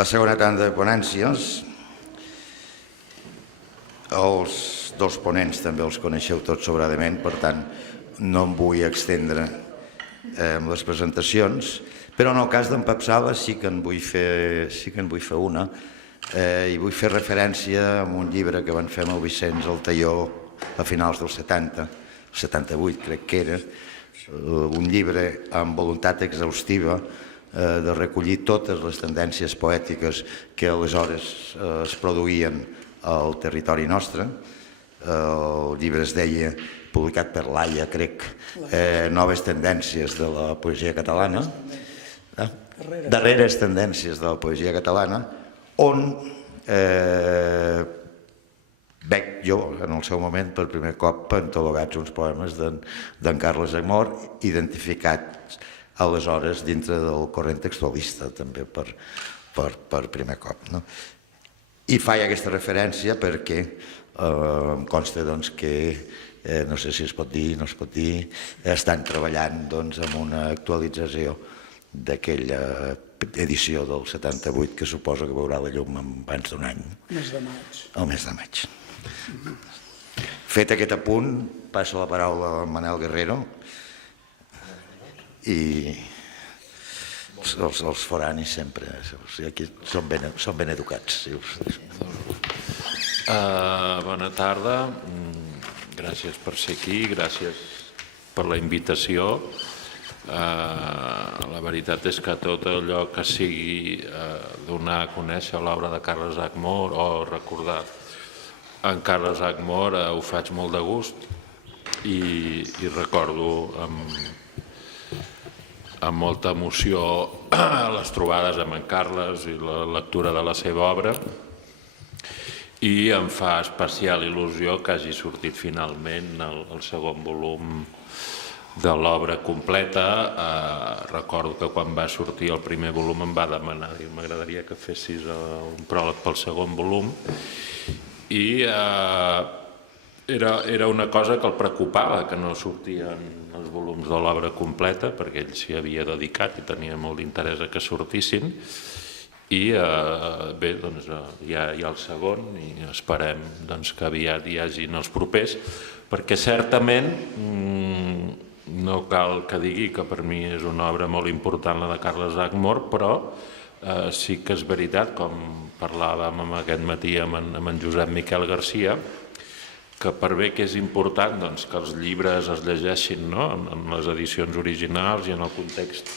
la segona tanda de ponències. Els dos ponents també els coneixeu tots sobradament, per tant no em vull extendre amb les presentacions, però en el cas d'en Pep Sala sí que en vull fer una, i vull fer referència a un llibre que van fer amb el Vicenç Altaió a finals dels 70, el 78 crec que era, un llibre amb voluntat exhaustiva de recollir totes les tendències poètiques que aleshores es produïen al territori nostre. El llibre es deia, publicat per l'AIA, crec, Noves tendències de la poesia catalana, darreres tendències de la poesia catalana, on veig jo, en el seu moment, per primer cop antologats uns poemes d'en Carles Aigmor, identificats aleshores dintre del corrent textualista, també per primer cop. I faig aquesta referència perquè em consta que, no sé si es pot dir, no es pot dir, estan treballant en una actualització d'aquella edició del 78 que suposo que veurà la llum abans d'un any. El mes de maig. Fet aquest apunt, passo la paraula a Manel Guerrero i els foranis sempre són ben educats. Bona tarda, gràcies per ser aquí, gràcies per la invitació. La veritat és que tot allò que sigui donar a conèixer l'obra de Carles Aigmor o recordar en Carles Aigmor ho faig molt de gust i recordo amb molta emoció les trobades amb en Carles i la lectura de la seva obra, i em fa especial il·lusió que hagi sortit finalment el segon volum de l'obra completa. Recordo que quan va sortir el primer volum em va demanar, m'agradaria que fessis un pròleg pel segon volum, i era una cosa que el preocupava, que no sortien els volums de l'obra completa, perquè ell s'hi havia dedicat i tenia molt d'interès que sortissin, i bé, doncs hi ha el segon i esperem que aviat hi hagin els propers, perquè certament no cal que digui que per mi és una obra molt important la de Carles Aigmor, però sí que és veritat, com parlàvem aquest matí amb en Josep Miquel Garcia, que per bé que és important que els llibres es llegeixin en les edicions originals i en el context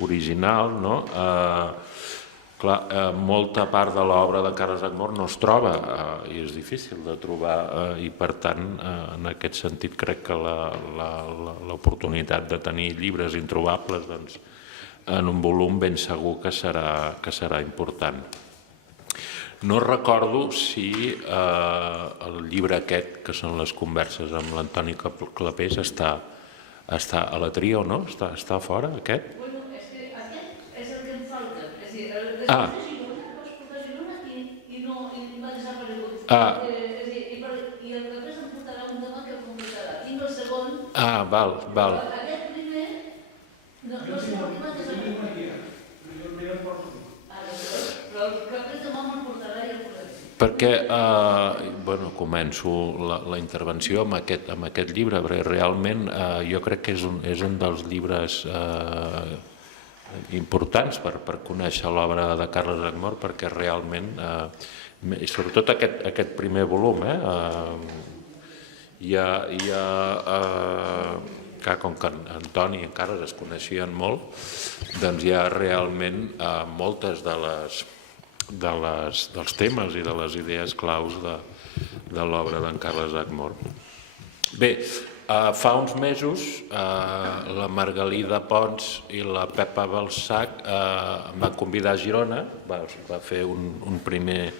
original, clar, molta part de l'obra de Carles Aigmor no es troba i és difícil de trobar, i per tant en aquest sentit crec que l'oportunitat de tenir llibres introbables en un volum ben segur que serà important. No recordo si el llibre aquest, que són les converses amb l'Antoni Clapés, està a la tria o no? Està fora, aquest? Bueno, és que aquest és el que em falta. És a dir, després de Girona, vaig portar a Girona i va desaparegut. I el Clapés em portarà un tema que completarà. Tinc el segon. Val. Aquest primer, no sé per què m'ha desaparegut. Però el Clapés demà me'l portarà i el podrem. Perquè, començo la intervenció amb aquest llibre, perquè realment jo crec que és un dels llibres importants per conèixer l'obra de Carles Aigmor, perquè realment, i sobretot aquest primer volum, hi ha com que Antoni i en Carles es coneixien molt, doncs hi ha realment moltes dels temes i de les idees claus de l'obra d'en Carles Aigmor. Bé, fa uns mesos la Margalida Pons i la Pepa Balsac em van convidar a Girona, va fer un primer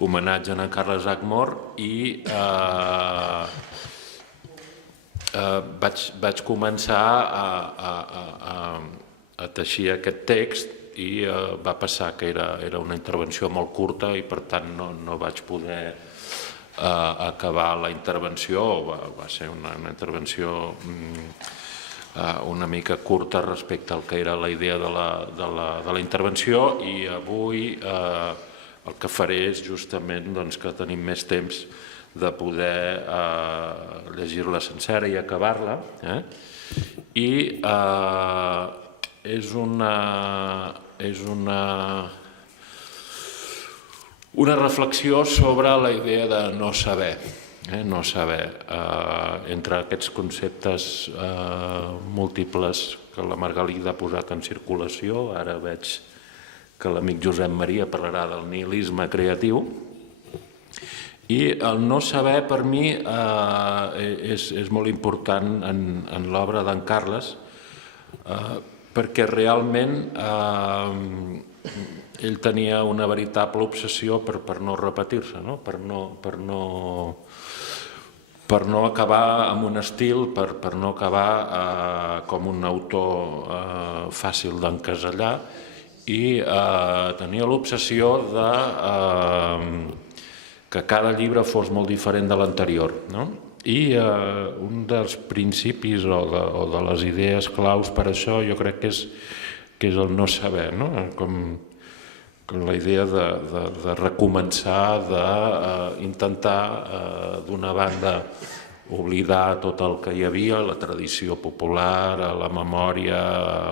homenatge a en Carles Aigmor i vaig començar a teixir aquest text i va passar que era una intervenció molt curta i per tant no vaig poder acabar la intervenció, va ser una intervenció una mica curta respecte al que era la idea de la intervenció, i avui el que faré és justament que tenim més temps de poder llegir-la sencera i acabar-la, i és una reflexió sobre la idea de no saber. No saber, entre aquests conceptes múltiples que la Margalida ha posat en circulació. Ara veig que l'amic Josep Maria parlarà del nihilisme creatiu, i el no saber per mi és molt important en l'obra d'en Carles, perquè realment ell tenia una veritable obsessió per no repetir-se, per no acabar amb un estil, per no acabar com un autor fàcil d'encasellar, i tenia l'obsessió que cada llibre fos molt diferent de l'anterior. I un dels principis o de les idees claus per això jo crec que és el no saber, com la idea de recomençar, d'intentar d'una banda oblidar tot el que hi havia, la tradició popular, la memòria,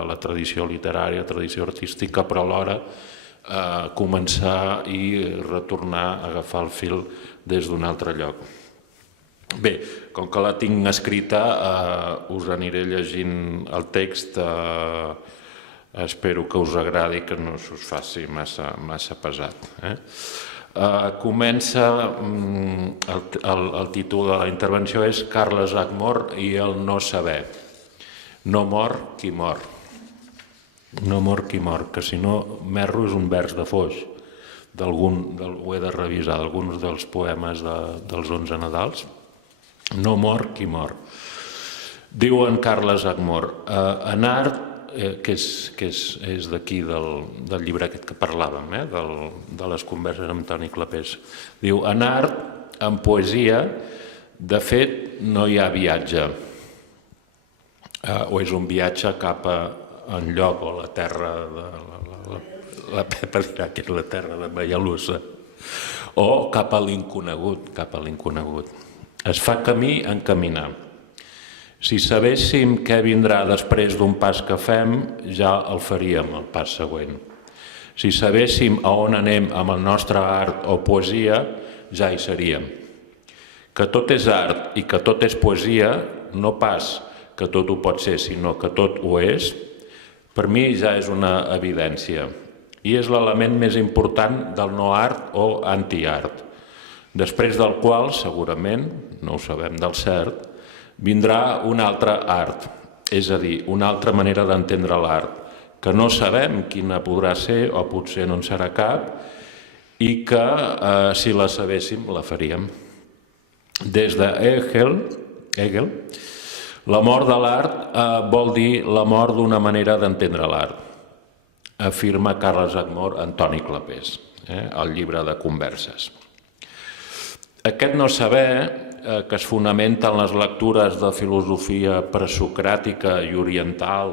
la tradició literària, la tradició artística, però alhora començar i retornar a agafar el fil des d'un altre lloc. Bé, com que la tinc escrita, us aniré llegint el text. Espero que us agradi, que no us faci massa pesat. Comença, el títol de la intervenció és Carles Ackmore i el no saber. No mor qui mor. No mor qui mor, que si no m'erro és un vers de Foix, ho he de revisar, d'alguns dels poemes dels 11 Nadals. No mor qui mor. Diu en Carles Ackmore, en art, que és d'aquí del llibre aquest que parlàvem, de les converses amb Toni Clapés. Diu, en art, en poesia, de fet, no hi ha viatge. O és un viatge cap a enlloc, o la terra, la Pepa dirà que és la terra de Mallalussa, o cap a l'inconegut, Es fa camí en caminar. Si sabéssim què vindrà després d'un pas que fem, ja el faríem, el pas següent. Si sabéssim a on anem amb el nostre art o poesia, ja hi seríem. Que tot és art i que tot és poesia, no pas que tot ho pot ser, sinó que tot ho és, per mi ja és una evidència. I és l'element més important del no art o anti-art, després del qual, segurament, no ho sabem del cert, vindrà un altre art, és a dir, una altra manera d'entendre l'art, que no sabem quina podrà ser o potser no en serà cap, i que, si la sabéssim, la faríem. Des de Hegel, la mort de l'art vol dir la mort d'una manera d'entendre l'art, afirma Carles Ackmore en Toni Clapés, al llibre de Converses. Aquest no saber, que es fonamenta en les lectures de filosofia presocràtica i oriental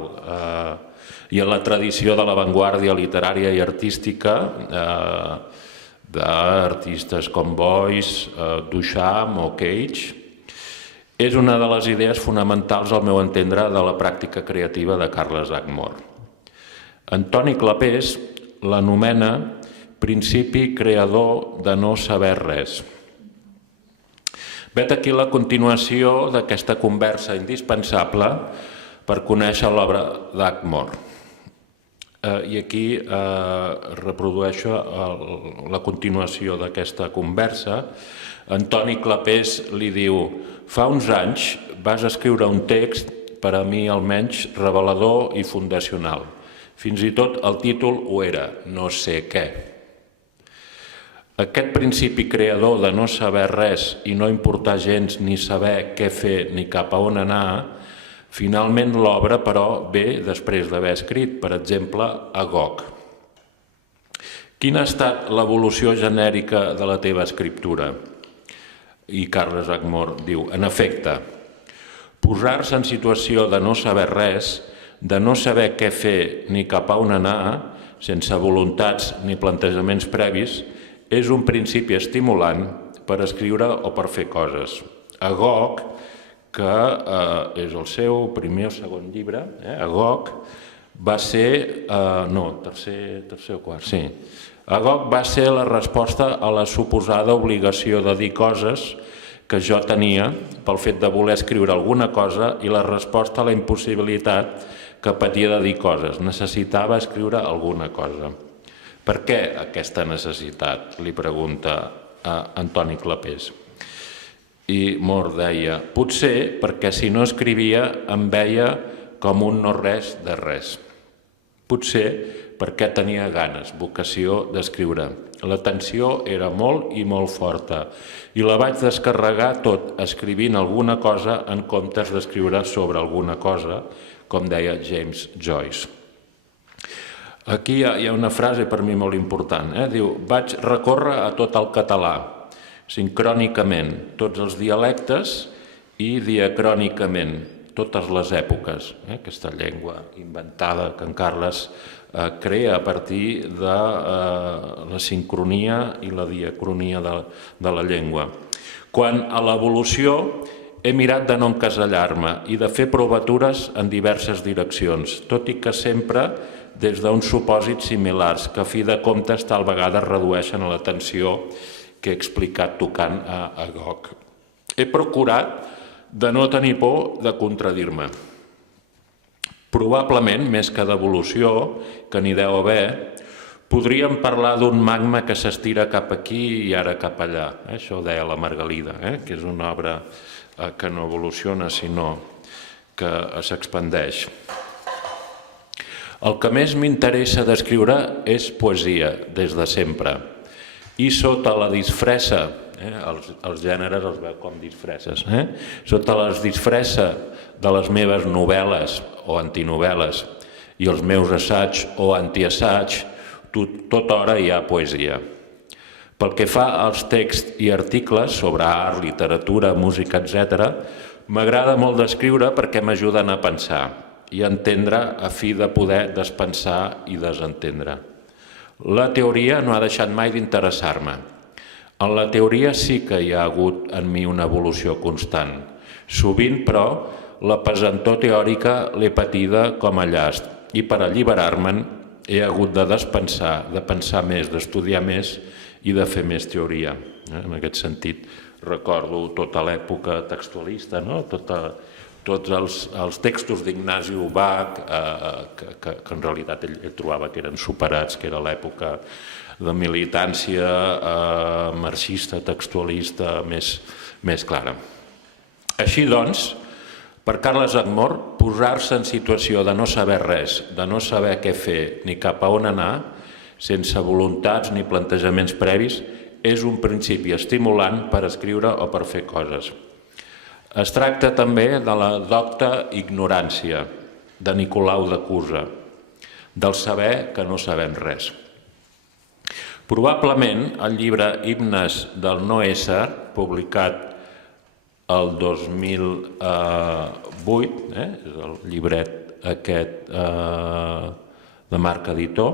i en la tradició de l'avantguàrdia literària i artística d'artistes com Beuys, Duchamp o Cage, és una de les idees fonamentals, al meu entendre, de la pràctica creativa de Carles Ackmore. Toni Clapés l'anomena principi creador de no saber res. Vet aquí la continuació d'aquesta conversa indispensable per conèixer l'obra d'Ackmore. I aquí reprodueixo la continuació d'aquesta conversa. Toni Clapés li diu: fa uns anys vas escriure un text, per a mi almenys, revelador i fundacional. Fins i tot el títol ho era, No sé què. Aquest principi creador de no saber res i no importar gens ni saber què fer ni cap a on anar, finalment l'obra, però, ve després d'haver escrit, per exemple, Agog. Quina ha estat l'evolució genèrica de la teva escriptura? I Carles Ackmore diu, en efecte, Posar-se en situació de no saber res, de no saber què fer ni cap a on anar, sense voluntats ni plantejaments previs, és un principi estimulant per escriure o per fer coses. Agog, que és el seu primer o segon llibre, Agog, va ser... tercer o quart, sí. Agog va ser la resposta a la suposada obligació de dir coses que jo tenia pel fet de voler escriure alguna cosa i la resposta a la impossibilitat que patia de dir coses. Necessitava escriure alguna cosa. Per què aquesta necessitat? Li pregunta a Antoni Clapés. I Mor deia, potser perquè si no escrivia em veia com un no res de res. Potser perquè tenia ganes, vocació d'escriure. La tensió era molt i molt forta i la vaig descarregar tot escrivint alguna cosa en comptes d'escriure sobre alguna cosa, com deia James Joyce. Aquí hi ha una frase per mi molt important. Diu, vaig recórrer a tot el català, sincrònicament, tots els dialectes i diacrònicament, totes les èpoques. Aquesta llengua inventada que en Carles crea a partir de la sincronia i la diacronia de la llengua. Quant a l'evolució, he mirat de no encasellar-me i de fer provatures en diverses direccions, tot i que sempre des d'uns supòsits similars que a fi de comptes tal vegada redueixen a l'atenció que he explicat tocant a Agog. He procurat de no tenir por de contradir-me. Probablement, més que d'evolució, que n'hi deu haver, podríem parlar d'un magma que s'estira cap aquí i ara cap allà. Això ho deia la Margalida, que és una obra que no evoluciona, sinó que s'expandeix. El que més m'interessa d'escriure és poesia, des de sempre. I sota la disfressa, els gèneres els veu com disfresses, sota la disfressa de les meves novel·les o antinovel·les i els meus assaigs o antiassaigs, tota hora hi ha poesia. Pel que fa als texts i articles sobre art, literatura, música, etc., m'agrada molt d'escriure perquè m'ajuden a pensar i a entendre a fi de poder despensar i desentendre. La teoria no ha deixat mai d'interessar-me. En la teoria sí que hi ha hagut en mi una evolució constant. Sovint, però, la pesantor teòrica l'he patida com a llast i per alliberar-me'n he hagut de despensar, de pensar més, d'estudiar més i de fer més teoria. En aquest sentit, recordo tota l'època textualista, tots els textos d'Ignasi Ubach, que en realitat ell trobava que eren superats, que era l'època de militància marxista, textualista, més clara. Així doncs, per Carles Ackmore, posar-se en situació de no saber res, de no saber què fer ni cap a on anar, sense voluntats ni plantejaments previs, és un principi estimulant per escriure o per fer coses. Es tracta també de la docta ignorància, de Nicolau de Cusa, del saber que no sabem res. Probablement el llibre Himnes del no ésser, publicat el 2008, és el llibret aquest de Marc Editor,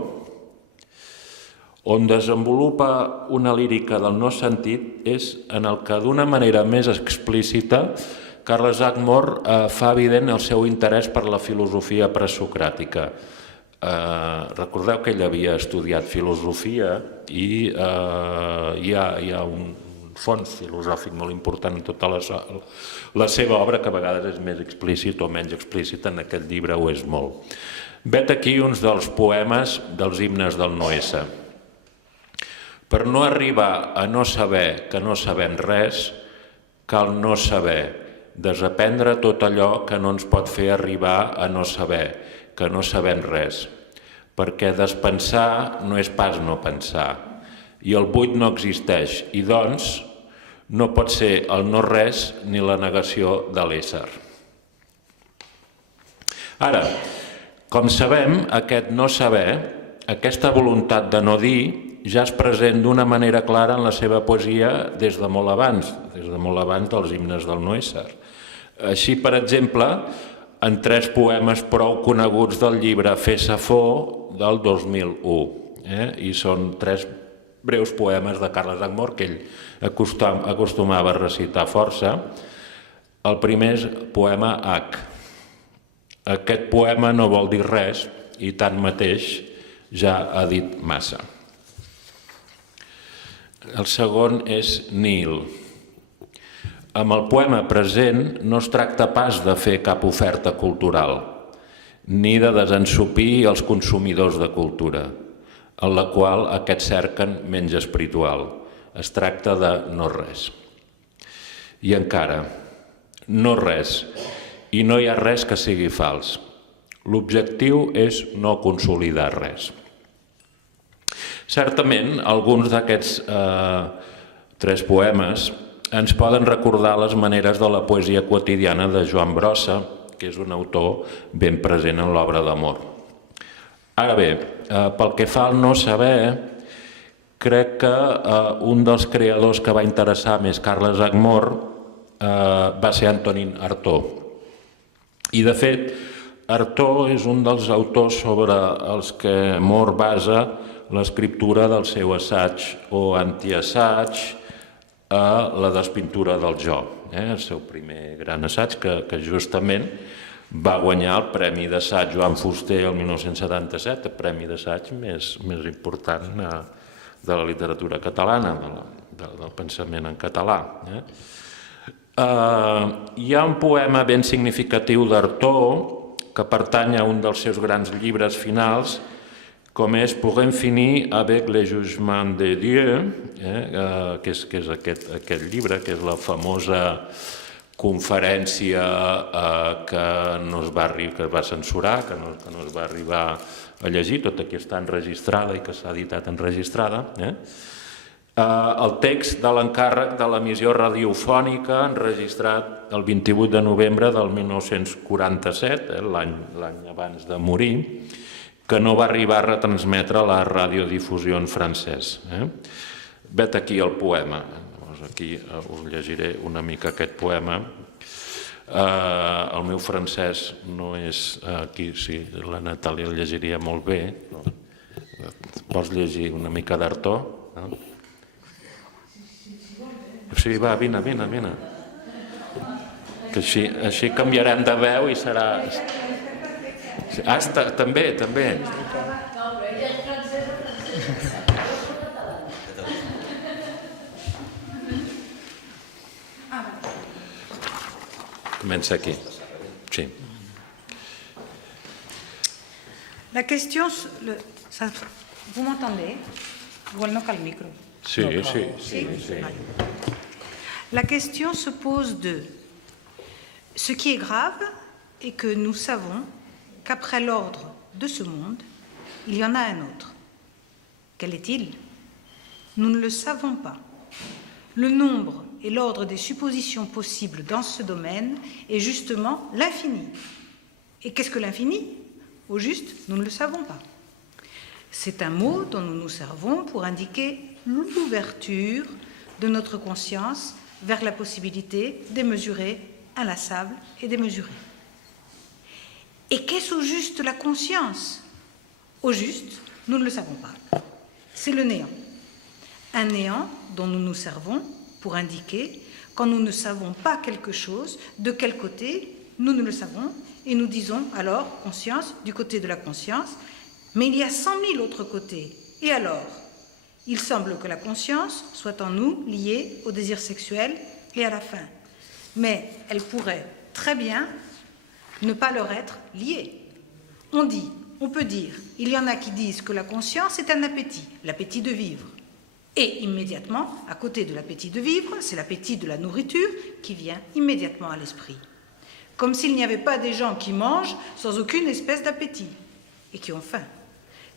on desenvolupa una lírica del no sentit, és en el que d'una manera més explícita Carles Ackmore fa evident el seu interès per la filosofia presocràtica. Recordeu que ell havia estudiat filosofia i hi ha un fons filosòfic molt important en tota la seva obra, que a vegades és més explícit o menys explícit, en aquest llibre ho és molt. Vet aquí uns dels poemes dels himnes del no ésser. Per no arribar a no saber que no sabem res, cal no saber, desaprendre tot allò que no ens pot fer arribar a no saber, que no sabem res, perquè despensar no és pas no pensar, i el buit no existeix, i doncs no pot ser el no res ni la negació de l'ésser. Ara, com sabem, aquest no saber, aquesta voluntat de no dir, ja és present d'una manera clara en la seva poesia des de molt abans dels himnes del no ésser. Així, per exemple, en 3 poemes prou coneguts del llibre Fer Safó del 2001. I són 3 breus poemes de Carles Agbor que ell acostumava a recitar força. El primer és poema H. Aquest poema no vol dir res i tanmateix ja ha dit massa. El segon és Nil. Amb el poema present no es tracta pas de fer cap oferta cultural, ni de desensopir els consumidors de cultura, en la qual aquests cerquen menys espiritual. Es tracta de no res. I encara, no res, i no hi ha res que sigui fals. L'objectiu és no consolidar res. Certament, alguns d'aquests 3 poemes ens poden recordar les maneres de la poesia quotidiana de Joan Brossa, que és un autor ben present en l'obra d'amor. Ara bé, pel que fa al no saber, crec que un dels creadors que va interessar més Carles Agbor va ser Antonín Artaud. I, de fet, Artaud és un dels autors sobre els que Mor basa l'escriptura del seu assaig o antiassaig a la despintura del jo, el seu primer gran assaig, que justament va guanyar el Premi d'Assaig Joan Fuster el 1977, el premi d'assaig més important de la literatura catalana, del pensament en català. Hi ha un poema ben significatiu d'Artaud que pertany a un dels seus grans llibres finals, com és Pour en finir avec le jugement de Dieu, que és aquest llibre, que és la famosa conferència que va censurar, que no es va arribar a llegir, tota que està enregistrada i que s'ha editat enregistrada. El text de l'encàrrec de l'emissió radiofònica enregistrat el 28 de novembre del 1947, l'any abans de morir, que no va arribar a retransmetre la radiodifusió en francès. Vet aquí el poema. Aquí us llegiré una mica aquest poema. El meu francès no és aquí, sí, la Natàlia el llegiria molt bé. Vols llegir una mica d'Artaud? Sí, va, vine. Que així canviarem de veu i serà... Ah, també. Comença aquí. Sí. La question... Vous m'entendez? Igual no cal micro. Sí. La question se pose de... Ce qui est grave est que nous savons qu'après l'ordre de ce monde, il y en a un autre. Quel est-il? Nous ne le savons pas. Le nombre et l'ordre des suppositions possibles dans ce domaine est justement l'infini. Et qu'est-ce que l'infini? Au juste, nous ne le savons pas. C'est un mot dont nous nous servons pour indiquer l'ouverture de notre conscience vers la possibilité démesurée, inlassable et démesurée. Et qu'est-ce au juste la conscience? Au juste, nous ne le savons pas. C'est le néant. Un néant dont nous nous servons pour indiquer, quand nous ne savons pas quelque chose, de quel côté nous ne le savons, et nous disons alors conscience du côté de la conscience, mais il y a 100 000 autres côtés. Et alors, il semble que la conscience soit en nous liée au désir sexuel et à la faim. Mais elle pourrait très bien ne pas leur être liée. On peut dire, il y en a qui disent que la conscience est un appétit, l'appétit de vivre. Et immédiatement, à côté de l'appétit de vivre, c'est l'appétit de la nourriture qui vient immédiatement à l'esprit. Comme s'il n'y avait pas des gens qui mangent sans aucune espèce d'appétit et qui ont faim.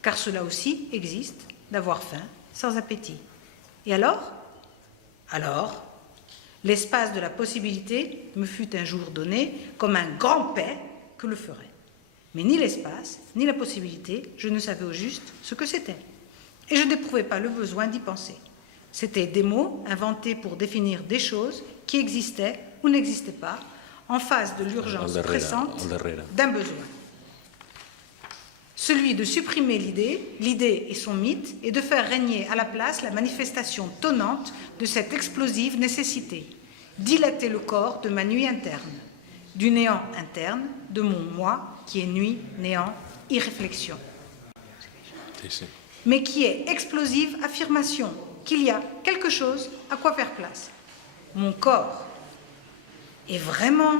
Car cela aussi existe, d'avoir faim sans appétit. Et alors, l'espace de la possibilité me fut un jour donné comme un grand paix que le ferait. Mais ni l'espace, ni la possibilité, je ne savais au juste ce que c'était. Et je n'éprouvais pas le besoin d'y penser. C'étaient des mots inventés pour définir des choses qui existaient ou n'existaient pas, en face de l'urgence pressante al darrere. d'un besoin. Celui de supprimer l'idée et son mythe, et de faire régner à la place la manifestation tonnante de cette explosive nécessité, dilater le corps de ma nuit interne, du néant interne de mon moi qui est nuit, néant, irréflexion. Mais qui est explosive affirmation qu'il y a quelque chose à quoi faire place. Mon corps. Et vraiment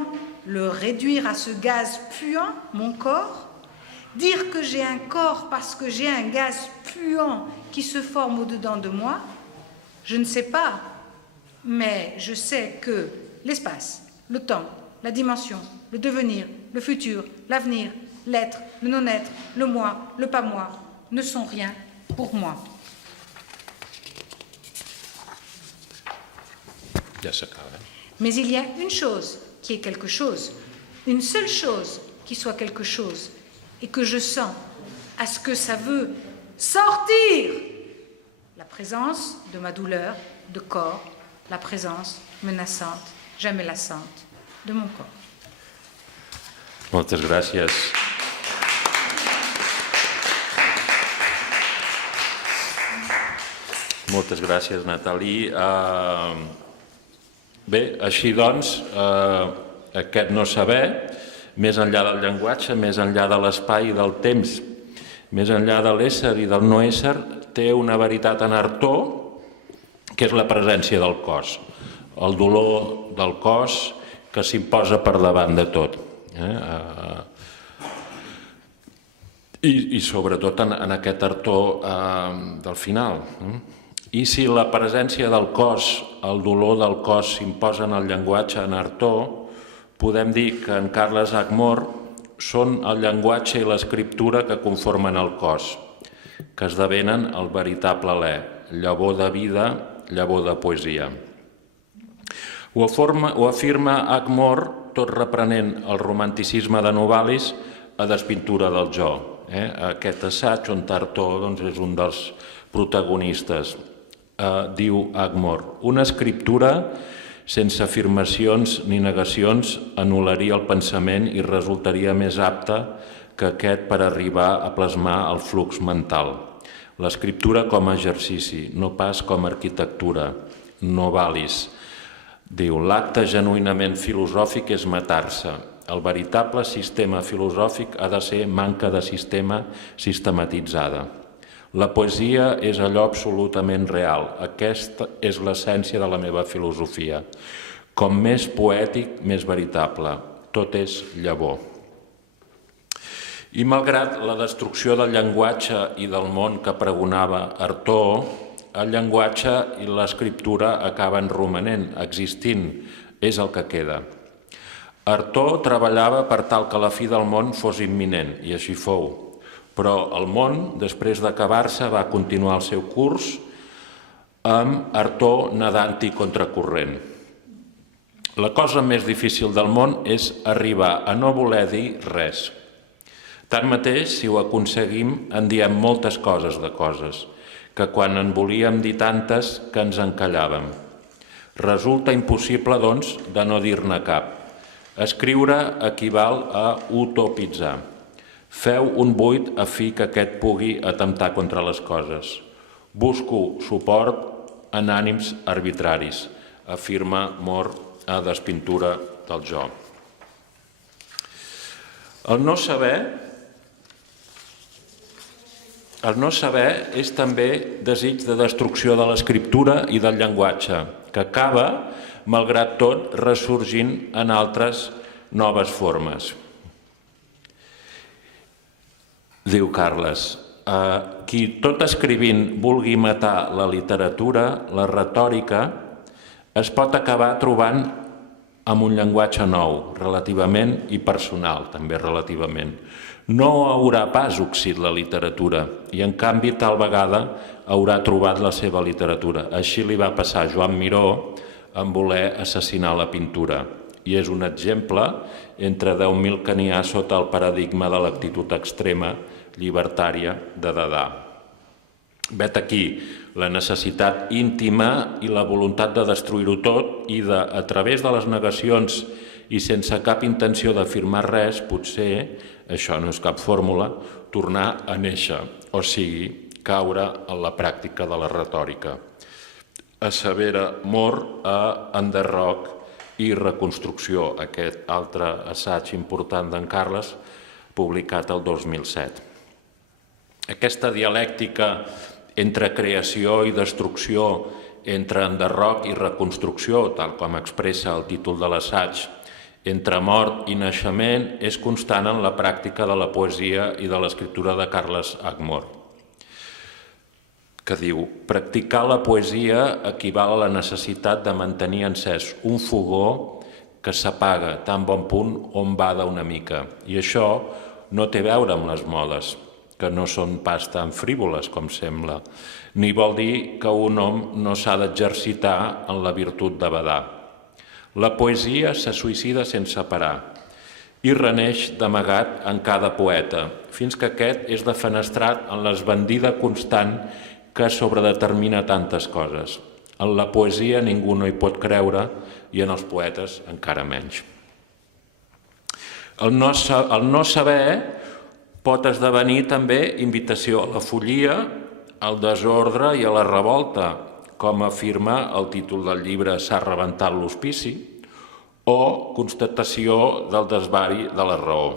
le réduire à ce gaz puant, mon corps? Dire que j'ai un corps parce que j'ai un gaz puant qui se forme au-dedans de moi? Je ne sais pas, mais je sais que l'espace, le temps, la dimension, le devenir, le futur, l'avenir, l'être, le non-être, le moi, le pas moi, ne sont rien pour moi. Ja s'acaba. Mais il y a une chose qui est quelque chose, une seule chose qui soit quelque chose, et que je sens à ce que ça veut sortir. La présence de ma douleur de corps, la présence menaçante, jamais lassante de mon corps. Moltes gràcies. Moltes gràcies, Nathalie. Bé, així doncs, aquest no saber, més enllà del llenguatge, més enllà de l'espai i del temps, més enllà de l'ésser i del no ésser, té una veritat en Artaud, que és la presència del cos, el dolor del cos que s'imposa per davant de tot. I sobretot en aquest Artaud del final. I si la presència del cos, el dolor del cos s'imposa en el llenguatge en Artaud, podem dir que en Carles Aguemord són el llenguatge i l'escriptura que conformen el cos, que esdevenen el veritable alè, llavor de vida, llavor de poesia. Ho afirma Aguemord, tot reprenent el romanticisme de Novalis a Despintura del jo. Aquest assaig on Artaud és un dels protagonistes. Diu Aguemord, una escriptura sense afirmacions ni negacions anul·laria el pensament i resultaria més apta que aquest per arribar a plasmar el flux mental. L'escriptura com a exercici, no pas com a arquitectura. Novalis diu, l'acte genuïnament filosòfic és matar-se. El veritable sistema filosòfic ha de ser manca de sistema sistematitzada. La poesia és allò absolutament real. Aquesta és l'essència de la meva filosofia. Com més poètic, més veritable. Tot és llavor. I malgrat la destrucció del llenguatge i del món que pregonava Artaud, el llenguatge i l'escriptura acaben romanent, existint, és el que queda. Artaud treballava per tal que la fi del món fos imminent, i així fou. Però el món, després d'acabar-se, va continuar el seu curs amb Artaud nedant-hi contracorrent. La cosa més difícil del món és arribar a no voler dir res. Tanmateix, si ho aconseguim, en diem moltes coses de coses, que quan en volíem dir tantes que ens encallàvem. Resulta impossible, doncs, de no dir-ne cap. Escriure equival a utopitzar. Feu un buit a fi que aquest pugui atemptar contra les coses. Busco suport en ànims arbitraris, afirma Mort a Despintura del jo. El no saber és també desig de destrucció de l'escriptura i del llenguatge, que acaba, malgrat tot, ressorgint en altres noves formes. Diu Carles, qui tot escrivint vulgui matar la literatura, la retòrica, es pot acabar trobant amb un llenguatge nou, relativament i personal, també relativament. No haurà pas oxid la literatura i, en canvi, tal vegada haurà trobat la seva literatura. Així li va passar a Joan Miró en voler assassinar la pintura. I és un exemple entre 10.000 que n'hi ha sota el paradigma de l'actitud extrema llibertària de Dada. Vet aquí la necessitat íntima i la voluntat de destruir-ho tot i de, a través de les negacions i sense cap intenció d'afirmar res, potser, això no és cap fórmula, tornar a néixer, o sigui, caure en la pràctica de la retòrica. Assevera Moore a Enderroc i Reconstrucció, aquest altre assaig important d'en Carles, publicat el 2007. Aquesta dialèctica entre creació i destrucció, entre enderroc i reconstrucció, tal com expressa el títol de l'assaig, entre mort i naixement, és constant en la pràctica de la poesia i de l'escriptura de Carles H. Moore, que diu: practicar la poesia equival a la necessitat de mantenir encès un fogó que s'apaga tan bon punt on bada una mica. I això no té a veure amb les modes, que no són pas tan frívoles com sembla, ni vol dir que un home no s'ha d'exercitar en la virtut de badar. La poesia se suïcida sense parar i reneix d'amagat en cada poeta, fins que aquest és defenestrat en l'esbandida constant que sobredetermina tantes coses. En la poesia ningú no hi pot creure i en els poetes encara menys. El no saber pot esdevenir també invitació a la follia, al desordre i a la revolta, com afirma el títol del llibre S'ha rebentat l'hospici, o constatació del desvari de la raó.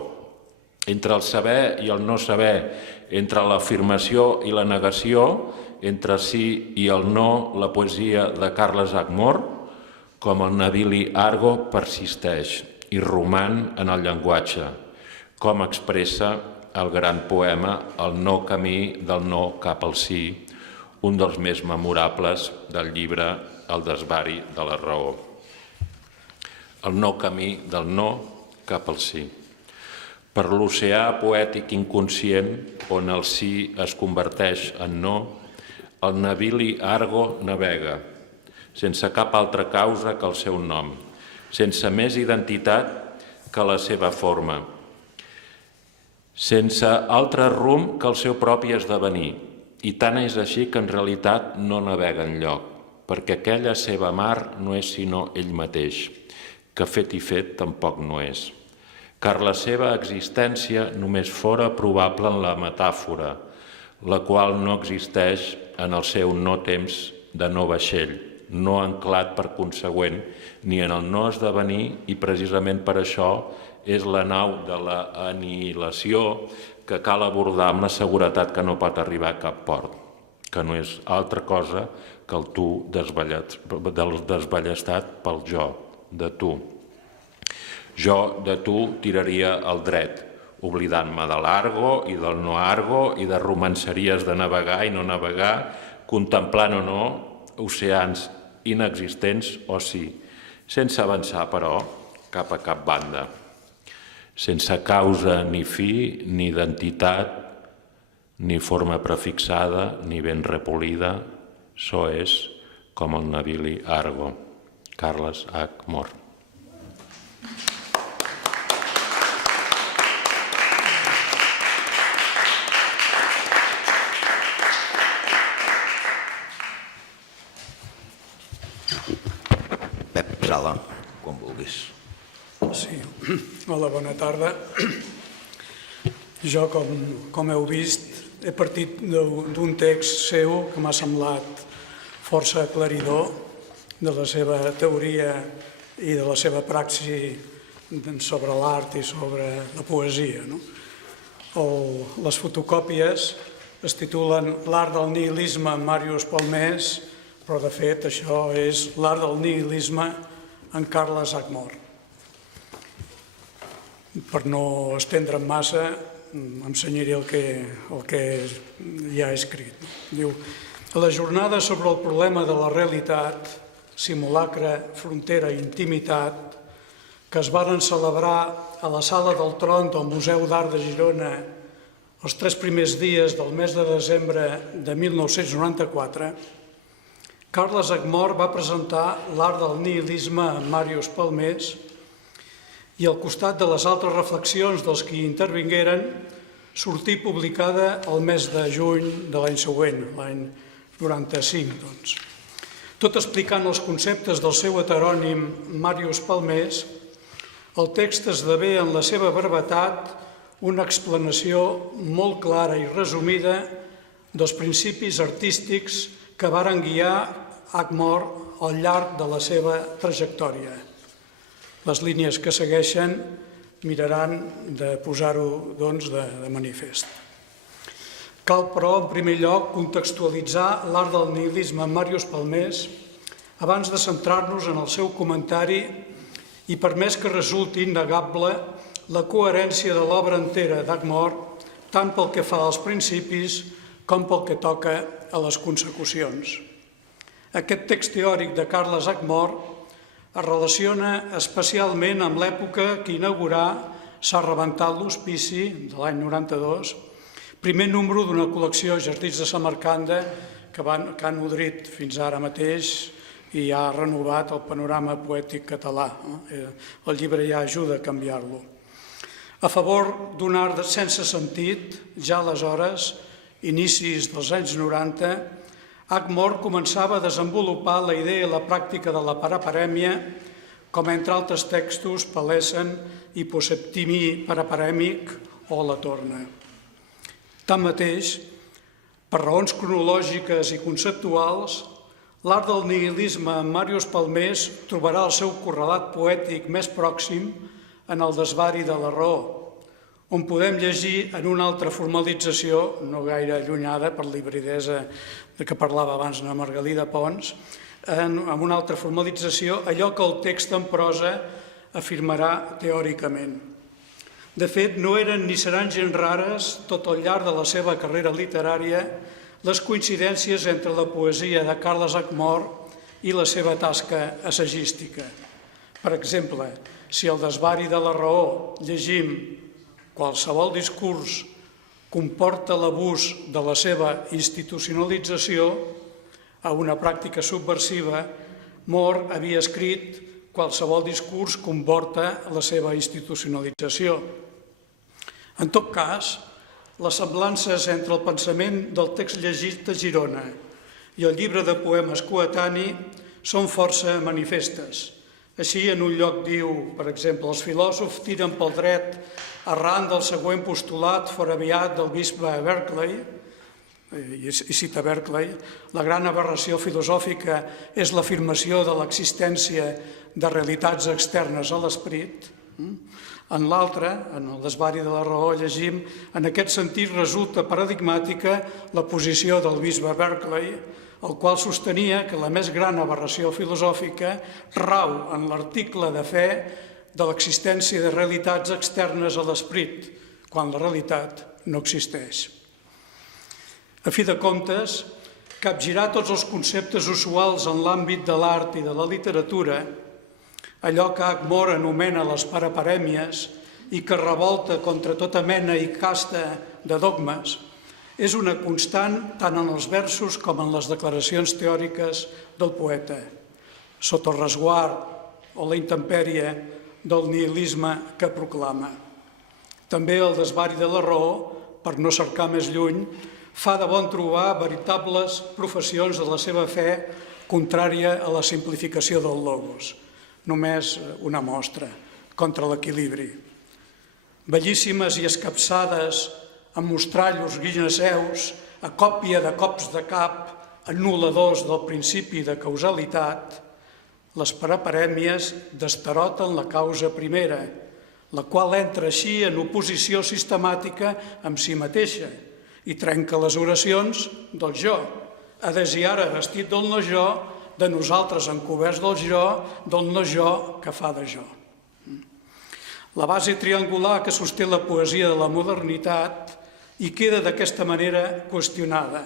Entre el saber i el no saber, entre l'afirmació i la negació, entre sí i el no, la poesia de Carles H. Moore, com el Navili Argo, persisteix i roman en el llenguatge, com expressa el gran poema El no camí del no cap al sí, un dels més memorables del llibre El desvari de la raó. El no camí del no cap al sí. Per l'oceà poètic inconscient, on el sí es converteix en no, el Navili Argo navega, sense cap altra causa que el seu nom, sense més identitat que la seva forma, sense altre rumb que el seu propi esdevenir, i tant és així que en realitat no navega enlloc, perquè aquella seva mar no és sinó ell mateix, que fet i fet tampoc no és, car la seva existència només fora probable en la metàfora, la qual no existeix en el seu no temps de no vaixell, no anclat per consegüent ni en el no esdevenir, i precisament per això és la nau de l'anihilació que cal abordar amb la seguretat que no pot arribar a cap port, que no és altra cosa que el tu desballestat pel jo, de tu. Jo de tu tiraria el dret, oblidant-me de l'argo i del no argo i de romanceries de navegar i no navegar, contemplant o no oceans inexistents o sí, sense avançar, però, cap a cap banda, sense causa ni fi, ni identitat, ni forma prefixada, ni ben repolida, so és com el Navili Argo. Carles H. Moore. Pep Sala, quan vulguis. Sí, hola, bona tarda. Jo, com heu vist, he partit d'un text seu que m'ha semblat força aclaridor de la seva teoria i de la seva praxi sobre l'art i sobre la poesia. Les fotocòpies es titulen L'art del nihilisme en Màrius Palmés, però de fet això és L'art del nihilisme en Carles H. Moore. Per no estendre'm massa, em cenyiré el que ja he escrit. Diu: a la jornada sobre el problema de la realitat, simulacre, frontera i intimitat, que es varen celebrar a la Sala del Tron del Museu d'Art de Girona els 3 primers dies del mes de desembre de 1994, Carles H. Moore va presentar L'art del nihilisme en Màrius Palmés i al costat de les altres reflexions dels que hi intervingueren sortí publicada el mes de juny de l'any següent, l'any 95. Tot explicant els conceptes del seu heterònim Màrius Palmés, El text esdevé en la seva brevetat una explanació molt clara i resumida dels principis artístics que varen guiar Agmor al llarg de la seva trajectòria. Les línies que segueixen miraran de posar-ho de manifest. Cal, però, en primer lloc, contextualitzar l'art del nihilisme en Màrius Palmés abans de centrar-nos en el seu comentari i per més que resulti innegable la coherència de l'obra entera d'Agmor tant pel que fa als principis com pel que toca a les consecucions. Aquest text teòric de Carles Agmor es relaciona especialment amb l'època que inaugurà s'ha rebentat l'hospici de l'any 92, primer número d'una col·lecció Jardins de Samarcanda que ha nodrit fins ara mateix i ha renovat el panorama poètic català. El llibre ja ajuda a canviar-lo. A favor d'un art sense sentit, ja aleshores, inicis dels anys 90, Agmor començava a desenvolupar la idea i la pràctica de la paraparèmia, com entre altres textos Palesen i Poseptimi paraparèmic o La Torna. Tanmateix, per raons cronològiques i conceptuals, l'art del nihilisme en Màrius Palmés trobarà el seu correlat poètic més pròxim en el Desvari de la raó, on podem llegir en una altra formalització, no gaire allunyada per l'hibridesa de què parlava abans la Margalida Pons, en una altra formalització allò que el text en prosa afirmarà teòricament. De fet, no eren ni seran gens rares, tot al llarg de la seva carrera literària, les coincidències entre la poesia de Carles Agmor i la seva tasca assagística. Per exemple, si al Desvari de la raó llegim qualsevol discurs comporta l'abús de la seva institucionalització a una pràctica subversiva, Mor havia escrit qualsevol discurs comporta la seva institucionalització. En tot cas, les semblances entre el pensament del text llegit a Girona i el llibre de poemes coetani són força manifestes. Així, en un lloc diu, per exemple, els filòsofs tiren pel dret arran del següent postulat foraviat del bisbe Berkeley, i cita Berkeley, la gran aberració filosòfica és l'afirmació de l'existència de realitats externes a l'esperit. En l'altre, en el Desvari de la raó, llegim, en aquest sentit resulta paradigmàtica la posició del bisbe Berkeley, el qual sostenia que la més gran aberració filosòfica rau en l'article de fe de l'existència de realitats externes a l'esperit, quan la realitat no existeix. A fi de comptes, capgirar tots els conceptes usuals en l'àmbit de l'art i de la literatura, allò que Agmor anomena les paraparèmies i que revolta contra tota mena i casta de dogmes, és una constant tant en els versos com en les declaracions teòriques del poeta, sota el resguard o la intempèrie del nihilisme que proclama. També el Desvari de la raó, per no cercar més lluny, fa de bon trobar veritables professions de la seva fe contrària a la simplificació del logos. Només una mostra contra l'equilibri. Bellíssimes i escapçades amb mostrallos guineceus a còpia de cops de cap anul·ladors del principi de causalitat, les paraparèmies destaroten la causa primera, la qual entra així en oposició sistemàtica amb si mateixa i trenca les oracions del jo, a desi ara vestit del no jo, de nosaltres encoberts del jo, del no jo que fa de jo. La base triangular que sosté la poesia de la modernitat i queda d'aquesta manera qüestionada.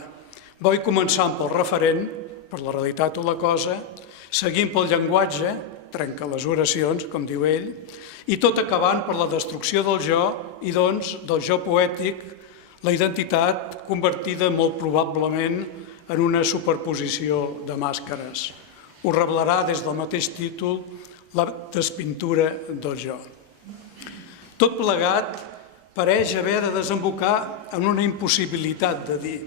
Vull començant pel referent, per la realitat o la cosa, seguint pel llenguatge, trenca les oracions, com diu ell, i tot acabant per la destrucció del jo i, doncs, del jo poètic, la identitat convertida molt probablement en una superposició de màscares. Ho revelarà des del mateix títol la despintura del jo. Tot plegat pareix haver de desembocar en una impossibilitat de dir,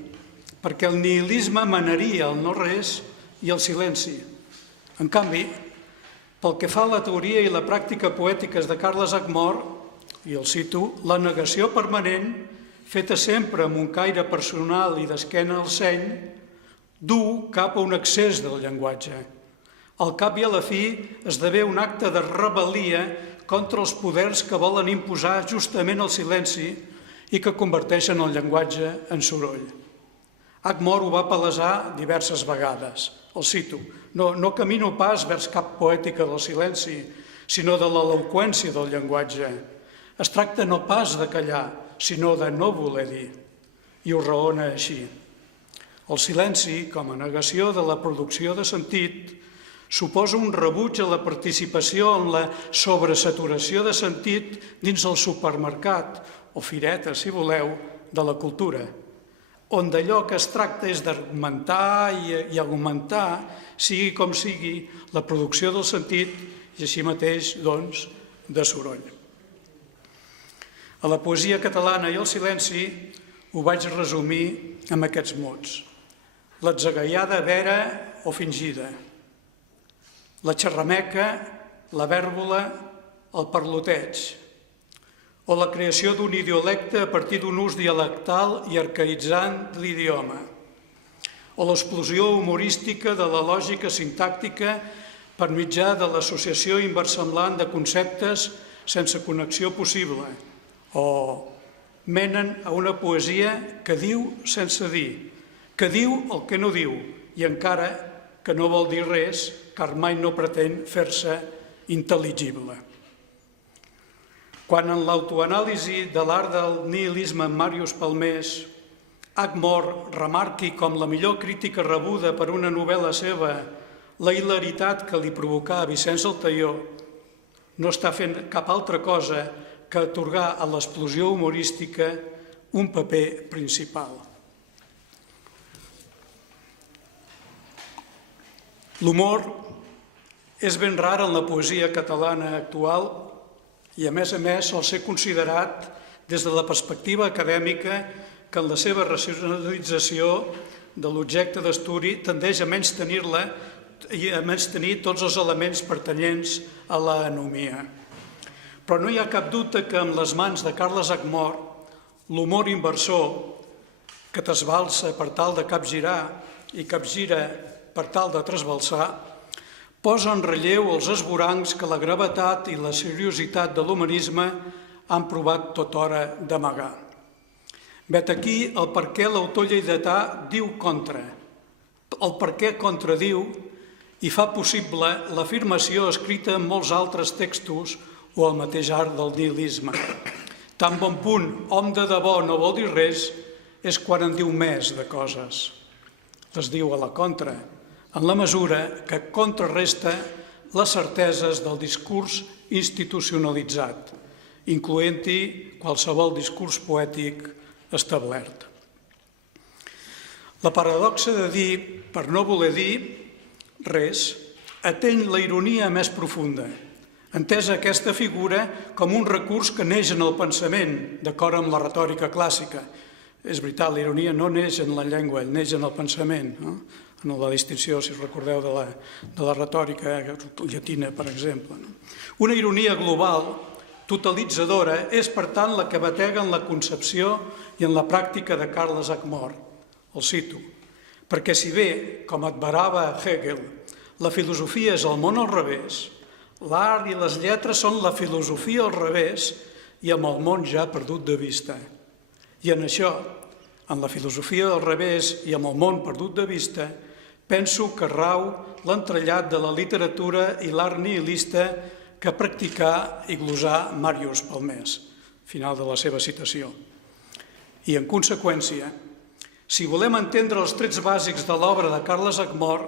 perquè el nihilisme manaria el no res i el silenci. En canvi, Pel que fa a la teoria i la pràctica poètiques de Carles Ackmore, i el cito, la negació permanent, feta sempre amb un caire personal i d'esquena al seny, du cap a un excés del llenguatge. Al cap i a la fi esdevé un acte de rebel·lia contra els poders que volen imposar justament el silenci i que converteixen el llenguatge en soroll. Ackmore ho va palesar diverses vegades. El cito, no camino pas vers cap poètica del silenci, sinó de l'eloqüència del llenguatge. Es tracta no pas de callar, sinó de no voler dir. I ho raona així. El silenci, com a negació de la producció de sentit, suposa un rebuig a la participació en la sobresaturació de sentit dins el supermercat, o fireta, si voleu, de la cultura, on d'allò que es tracta és d'argumentar i augmentar, sigui com sigui, la producció del sentit i així mateix, doncs, de soroll. A la poesia catalana i el silenci ho vaig resumir amb aquests mots. L'atzagaiada vera o fingida, la xerrameca, la vèrbola, el parloteig, o la creació d'un idiolecte a partir d'un ús dialectal i arcaïtzant de l'idioma, o l'explosió humorística de la lògica sintàctica per mitjà de l'associació inversemblant de conceptes sense connexió possible, o menen a una poesia que diu sense dir, que diu el que no diu i encara que no vol dir res, car mai no pretén fer-se intel·ligible. Quan en l'autoanàlisi de l'art del nihilisme en Màrius Palmés, Ackmore remarqui com la millor crítica rebuda per una novel·la seva la hilaritat que li provocà a Vicenç Altaió, no està fent cap altra cosa que atorgar a l'explosió humorística un paper principal. L'humor és ben rar en la poesia catalana actual i, a més, sol ser considerat des de la perspectiva acadèmica que en la seva racionalització de l'objecte d'estudi tendeix a menystenir-la i a menystenir tots els elements pertanyents a l'anomia. Però no hi ha cap dubte que en les mans de Carles Ackmore l'humor inversor, que trasbalsa per tal de capgirar i capgira per tal de trasbalsar, posa en relleu els esvorancs que la gravetat i la seriositat de l'humanisme han provat tothora d'amagar. Vet aquí el per què l'autor lleidatà diu contra, el per què contradiu i fa possible l'afirmació escrita en molts altres textos o el mateix art del nihilisme. Tan bon punt hom de debò no vol dir res és quan en diu més de coses. Les diu a la contra, en la mesura que contrarresta les certeses del discurs institucionalitzat, incloent-hi qualsevol discurs poètic establert. La paradoxa de dir per no voler dir res ateny la ironia més profunda, entesa aquesta figura com un recurs que neix en el pensament, d'acord amb la retòrica clàssica. És veritat, la ironia no neix en la llengua, neix en el pensament, en la distinció, si recordeu, de la retòrica llatina, per exemple. Una ironia global, totalitzadora, és, per tant, la que batega en la concepció i en la pràctica de Carles Ackmore. El cito, perquè si bé, com adverava Hegel, la filosofia és el món al revés, l'art i les lletres són la filosofia al revés i amb el món ja perdut de vista. I en això, en la filosofia al revés i amb el món perdut de vista, penso que rau l'entrellat de la literatura i l'art nihilista que practicà i glosà Màrius Palmés, final de la seva citació. I, en conseqüència, si volem entendre els trets bàsics de l'obra de Carles Ackmore,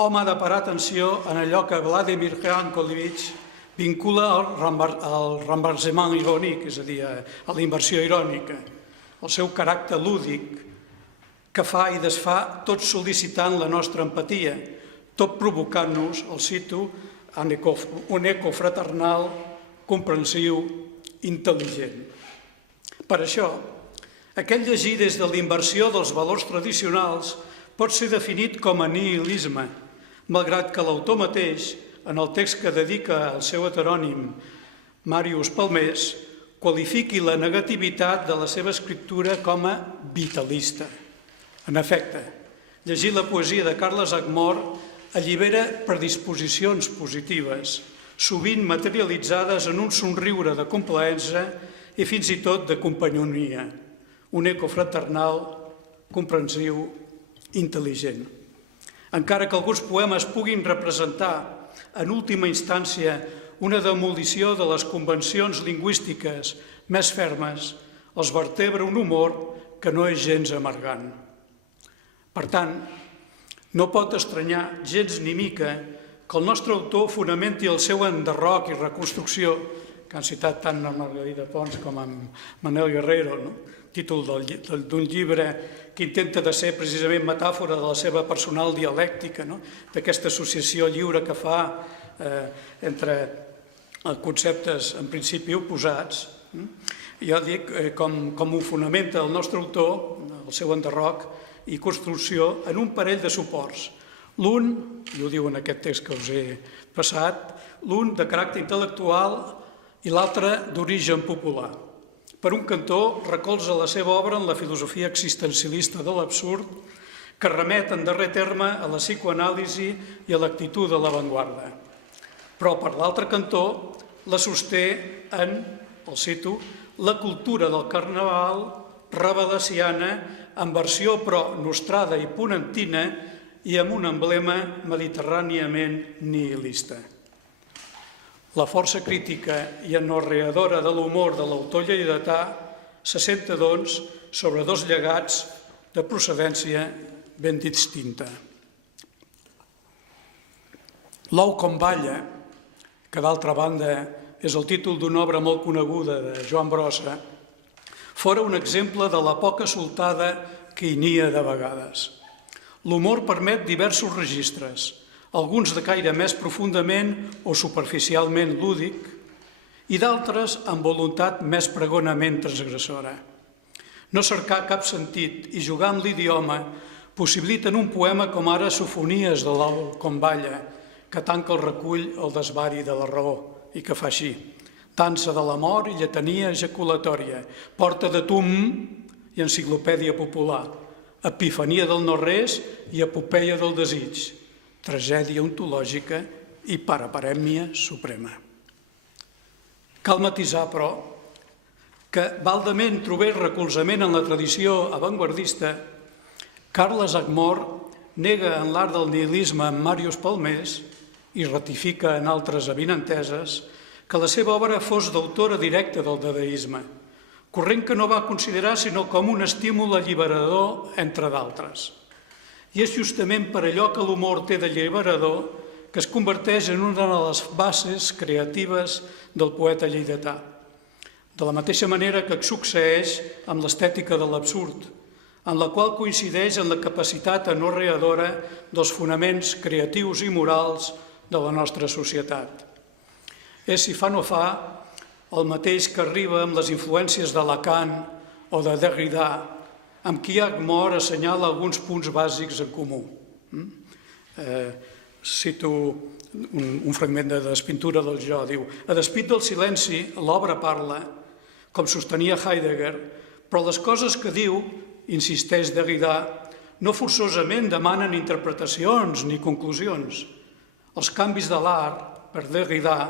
hom ha de parar atenció en allò que Vladimir Yankovic vincula al renversement irònic, és a dir, a la inversió irònica, el seu caràcter lúdic, que fa i desfà tot sol·licitant la nostra empatia, tot provocant-nos, el cito, un eco fraternal, comprensiu, intel·ligent. Per això, aquest llegir des de la inversió dels valors tradicionals pot ser definit com a nihilisme, malgrat que l'autor mateix en el text que dedica al seu heterònim Màrius Palmés, qualifiqui la negativitat de la seva escriptura com a vitalista. En efecte, llegir la poesia de Carles Ackmor allibera predisposicions positives, sovint materialitzades en un somriure de complaença i fins i tot de companyonia, un eco fraternal, comprensiu, intel·ligent. Encara que alguns poemes puguin representar, en última instància, una demolició de les convencions lingüístiques més fermes, els vertebra un humor que no és gens amargant. Per tant, no pot estranyar gens ni mica que el nostre autor fonamenti el seu enderroc i reconstrucció, que han citat tant en Margarida Pons com en Manel Guerrero, títol d'un llibre que intenta de ser precisament metàfora de la seva personal dialèctica, d'aquesta associació lliure que fa entre conceptes en principi oposats. Jo dic com ho fonamenta el nostre autor, el seu enderroc i construcció, en un parell de suports. L'un, i ho diu en aquest text que us he passat, l'un de caràcter intel·lectual i l'altre d'origen popular. Per un cantó, recolza la seva obra en la filosofia existencialista de l'absurd, que remet en darrer terme a la psicoanàlisi i a l'actitud de l'avantguarda. Però per l'altre cantó la sosté en, el cito, la cultura del carnaval rabelassiana en versió però nostrada i ponentina i amb un emblema mediterràniament nihilista. La força crítica i anorreadora de l'humor de l'autor lleidatà s'assenta, doncs, sobre dos llegats de procedència ben distinta. L'ou com balla, que d'altra banda és el títol d'una obra molt coneguda de Joan Brossa, fora un exemple de la poca soltada que hi nia de vegades. L'humor permet diversos registres, alguns de caire més profundament o superficialment lúdic i d'altres amb voluntat més pregonament transgressora. No cercar cap sentit i jugar amb l'idioma possibiliten un poema com ara Sofonies de l'ou com balla, que tanca el recull El desvari de la raó i que fa així: dansa de la mort i lletania ejaculatòria, porta de tum i enciclopèdia popular, epifania del no-res i epopeia del desig, tragèdia ontològica i paraparèmia suprema. Cal matisar, però, que valdament trobés recolzament en la tradició avantguardista, Carles Ackmor nega en l'art del nihilisme en Màrius Palmés i ratifica en altres avinenteses que la seva obra fos d'autora directa del dadaisme, corrent que no va considerar sinó com un estímul alliberador entre d'altres. I és justament per allò que l'humor té d'alliberador que es converteix en una de les bases creatives del poeta lleidatà. De la mateixa manera que succeeix amb l'estètica de l'absurd, en la qual coincideix en la capacitat anorreadora dels fonaments creatius i morals de la nostra societat. És, si fa no fa, el mateix que arriba amb les influències de Lacan o de Derrida, amb qui Ackmor assenyala alguns punts bàsics en comú. Cito un fragment de Despintura del jo, diu: a despit del silenci, l'obra parla, com sostenia Heidegger, però les coses que diu, insisteix Derrida, no forçosament demanen interpretacions ni conclusions. Els canvis de l'art, per Derrida,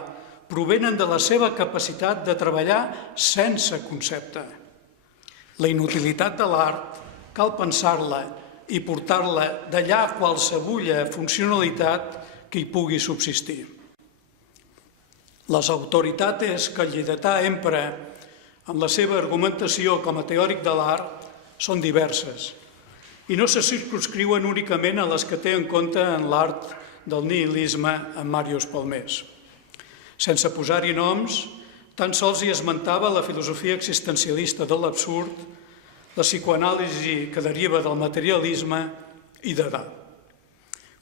provenen de la seva capacitat de treballar sense concepte. La inutilitat de l'art cal pensar-la i portar-la d'allà a qualsevulla funcionalitat que hi pugui subsistir. Les autoritats que el lleidatà empra en la seva argumentació com a teòric de l'art són diverses i no se circumscriuen únicament a les que té en compte en l'art del nihilisme en Màrius Palmés. Sense posar-hi noms, tan sols hi esmentava la filosofia existencialista de l'absurd, la psicoanàlisi que deriva del materialisme i Dada.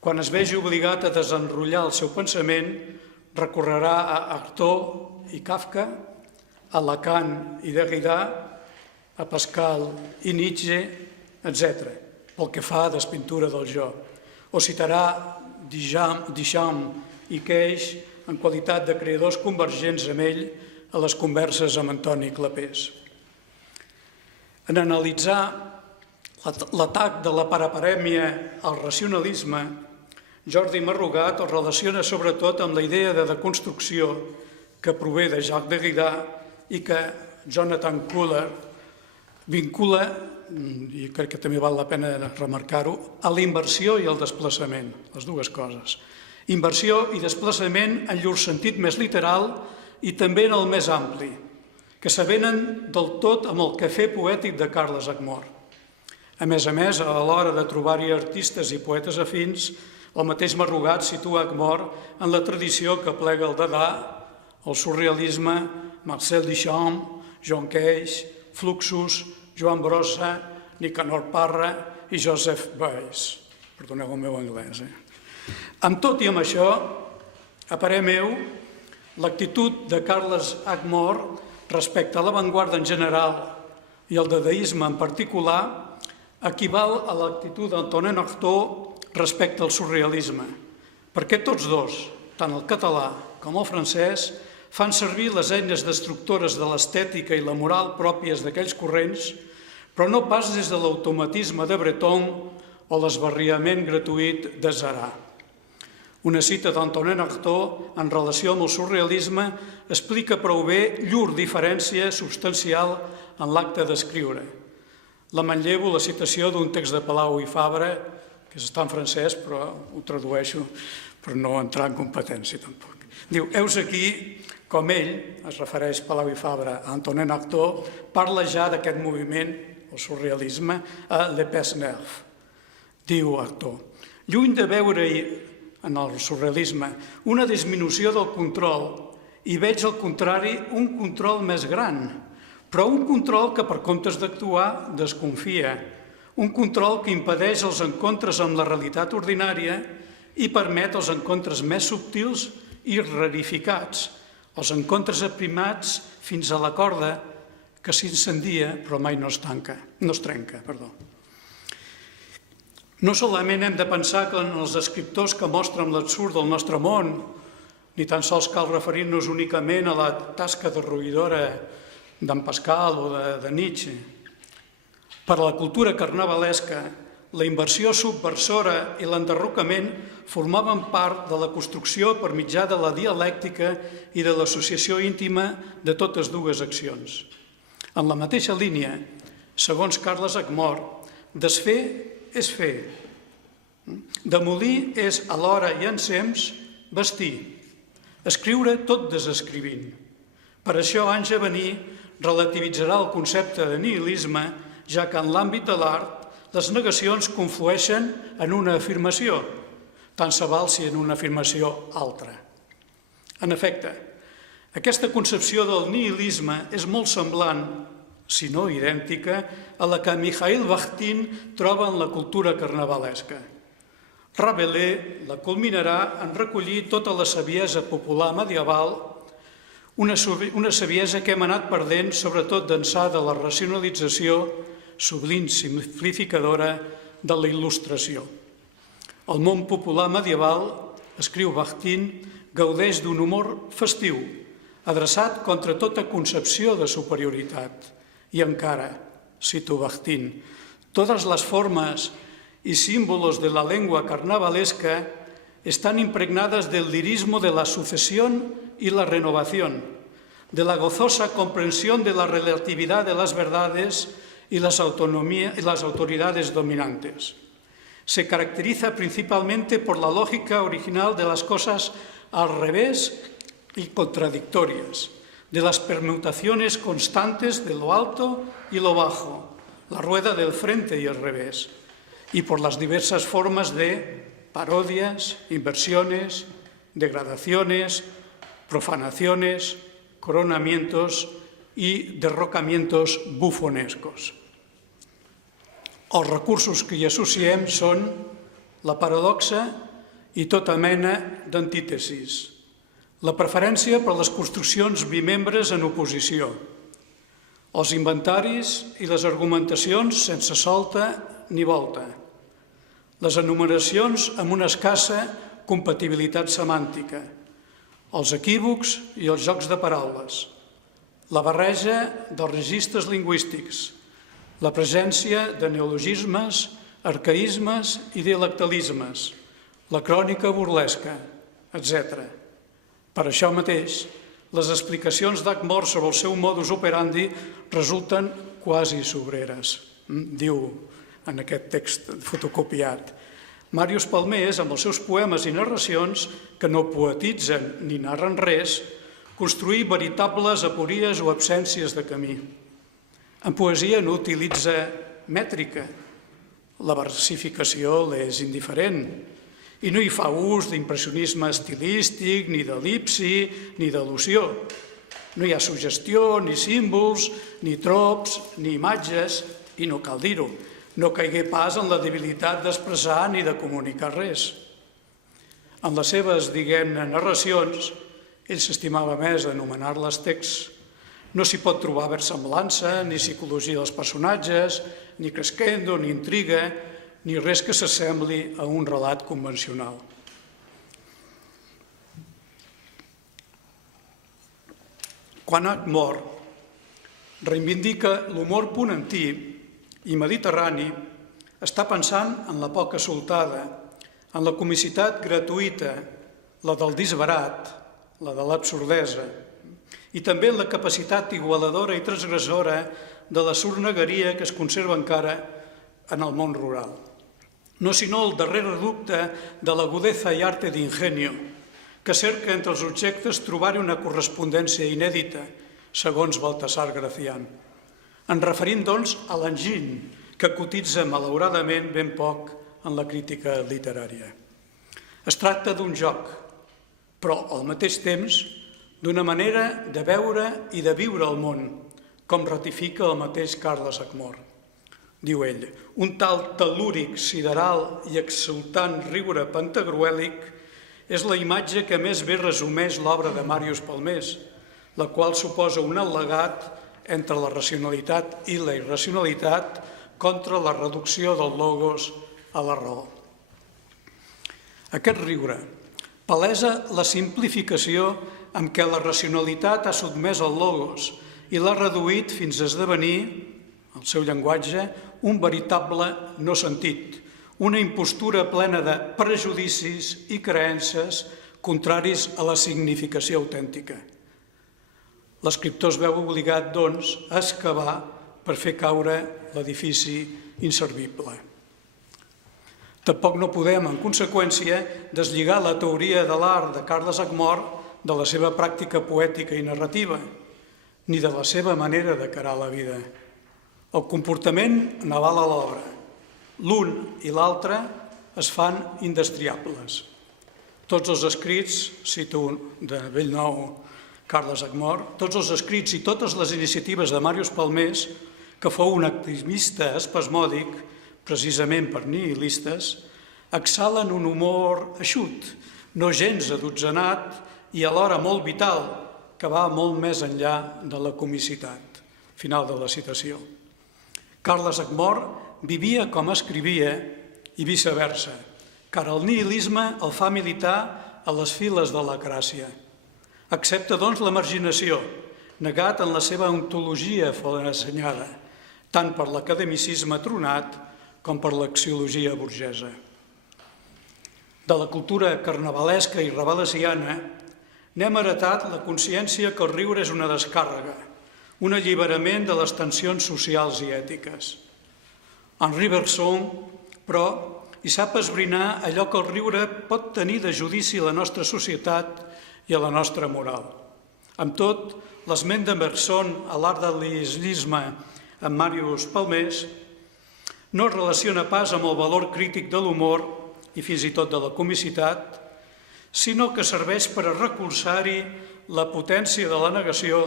Quan es vegi obligat a desenrotllar el seu pensament, recorrerà a Artaud i Kafka, a Lacan i Derrida, a Pascal i Nietzsche, etc., pel que fa a Despintura del jo. O citarà Duchamp i queix en qualitat de creadors convergents amb ell a les converses amb Antoni Clapés. En analitzar l'atac de la paraparèmia al racionalisme, Jordi Marrugat el relaciona sobretot amb la idea de deconstrucció que prové de Jacques Derrida i que Jonathan Kohler vincula, i crec que també val la pena remarcar-ho, a la inversió i al desplaçament, les dues coses. Inversió i desplaçament en llur sentit més literal i també en el més ampli, que s'avenen del tot amb el quefer poètic de Carles Ackmore. A més, a l'hora de trobar-hi artistes i poetes afins, el mateix Marrugat situa Ackmore en la tradició que plega el Dada, el surrealisme, Marcel Duchamp, John Cage, Fluxus, Joan Brossa, Nicanor Parra i Joseph Beuys. Perdoneu el meu anglès. Amb tot i amb això, a parer meu, l'actitud de Carles Ackmore respecte a l'avantguarda en general i el dadaisme en particular equival a l'actitud d'Antonin Artaud respecte al surrealisme, perquè tots dos, tant el català com el francès, fan servir les eines destructores de l'estètica i la moral pròpies d'aquells corrents, però no pas des de l'automatisme de Breton o l'esbarriament gratuït de Zarà. Una cita d'Antonin Artaud en relació amb el surrealisme explica prou bé llur diferència substancial en l'acte d'escriure. La manllevo la citació d'un text de Palau i Fabra, que està en francès, però ho tradueixo per no entrar en competència tampoc. Diu, heus aquí com ell, es refereix Palau i Fabra a Antonin Artaud, parla ja d'aquest moviment, el surrealisme, a Le Pes Neuf. Diu Artaud, lluny de veure-hi en el surrealisme una disminució del control i veig al contrari un control més gran, però un control que per comptes d'actuar desconfia, un control que impedeix els encontres amb la realitat ordinària i permet els encontres més subtils i rarificats, els encontres aprimats fins a la corda que s'incendia però mai no es trenca. No solament hem de pensar que en els escriptors que mostren l'absurd del nostre món, ni tan sols cal referir-nos únicament a la tasca derruïdora d'en Pascal o de Nietzsche. Per a la cultura carnavalesca, la inversió subversora i l'enderrocament formaven part de la construcció per mitjà de la dialèctica i de l'associació íntima de totes dues accions. En la mateixa línia, segons Carles Ackmore, desfer és fer. Demolir és alhora i ensems vestir. Escriure tot desescrivint. Per això, anys a venir, relativitzarà el concepte de nihilisme, ja que en l'àmbit de l'art les negacions conflueixen en una afirmació, tant se val si en una afirmació altra. En efecte, aquesta concepció del nihilisme és molt semblant, si no idèntica, a la que Mikhail Bakhtin troba en la cultura carnavalesca. Rabelais la culminarà en recollir tota la saviesa popular medieval, una saviesa que hem anat perdent sobretot d'ençà de la racionalització sublim simplificadora de la il·lustració. El món popular medieval, escriu Bakhtin, gaudeix d'un humor festiu, adreçat contra tota concepció de superioritat. Y encara, cito Bakhtin, todas las formas y símbolos de la lengua carnavalesca están impregnadas del lirismo de la sucesión y la renovación, de la gozosa comprensión de la relatividad de las verdades y las autoridades dominantes. Se caracteriza principalmente por la lógica original de las cosas al revés y contradictorias, de las permutaciones constantes de lo alto y lo bajo, la rueda del frente y el revés, y por las diversas formas de parodias, inversiones, degradaciones, profanaciones, coronamientos y derrocamientos bufonescos. Els recursos que hi associem són la paradoxa i tota mena d'antítesis, la preferència per les construccions bimembres en oposició, els inventaris i les argumentacions sense solta ni volta, les enumeracions amb una escassa compatibilitat semàntica, els equívocs i els jocs de paraules, la barreja dels registres lingüístics, la presència de neologismes, arcaïsmes i dialectalismes, la crònica burlesca, etc. Per això mateix, les explicacions d'Ackmore sobre el seu modus operandi resulten quasi sobreres, diu en aquest text fotocopiat. Màrius Palmés, amb els seus poemes i narracions, que no poetitzen ni narren res, construir veritables apories o absències de camí. En poesia no utilitza mètrica, la versificació és indiferent, i no hi fa ús d'impressionisme estilístic, ni d'el·lipsi, ni d'al·lusió. No hi ha suggestió, ni símbols, ni trops, ni imatges, i no cal dir-ho, no caigué pas en la debilitat d'expressar ni de comunicar res. En les seves, diguem-ne, narracions, ell s'estimava més d'anomenar-les texts. No s'hi pot trobar versemblança, ni psicologia dels personatges, ni crescendo, ni intriga, ni res que s'assembli a un relat convencional. Quan Ackmore reivindica l'humor ponentí i mediterrani, està pensant en la poca soltada, en la comicitat gratuïta, la del disbarat, la de l'absurdesa, i també en la capacitat igualadora i transgressora de la sornegueria que es conserva encara en el món rural. No sinó el darrer reducte de l'agudeza i arte d'ingenio, que cerca entre els objectes trobar-hi una correspondència inèdita, segons Baltasar Gracián. En referim, doncs, a l'enginy, que cotitza malauradament ben poc en la crítica literària. Es tracta d'un joc, però al mateix temps d'una manera de veure i de viure el món, com ratifica el mateix Carles Ackmore. Diu ell, un tal tel·lúric, sideral i exultant riure pantagruèlic és la imatge que més bé resumeix l'obra de Màrius Palmés, la qual suposa un al·legat entre la racionalitat i la irracionalitat contra la reducció del logos a la raó. Aquest riure palesa la simplificació amb què la racionalitat ha sotmès el logos i l'ha reduït fins a esdevenir, el seu llenguatge, un veritable no sentit, una impostura plena de prejudicis i creences contraris a la significació autèntica. L'escriptor es veu obligat, doncs, a excavar per fer caure l'edifici inservible. Tampoc no podem, en conseqüència, deslligar la teoria de l'art de Carles Ackmore de la seva pràctica poètica i narrativa, ni de la seva manera de carar la vida. El comportament n'avala l'obra. L'un i l'altre es fan indestriables. Tots els escrits, cito de Bellnou, Carles Ackmore, tots els escrits i totes les iniciatives de Màrius Palmés, que fou un activista espasmòdic, precisament per nihilistes, exhalen un humor eixut, no gens adotzenat i alhora molt vital, que va molt més enllà de la comicitat. Final de la citació. Carles Ackmore vivia com escrivia i viceversa, car el nihilisme el fa militar a les files de la Gràcia. Accepta, doncs, la marginació, negat en la seva ontologia forassenyada, tant per l'academicisme tronat com per l'axiologia burgesa. De la cultura carnavalesca i rabelaisiana n'hem heretat la consciència que el riure és una descàrrega, un alliberament de les tensions socials i ètiques. Henri Bergson, però, hi sap esbrinar allò que el riure pot tenir de judici a la nostra societat i a la nostra moral. Amb tot, l'esment de Bergson a l'art del nihilisme amb Màrius Palmés no es relaciona pas amb el valor crític de l'humor i fins i tot de la comicitat, sinó que serveix per a recolzar-hi la potència de la negació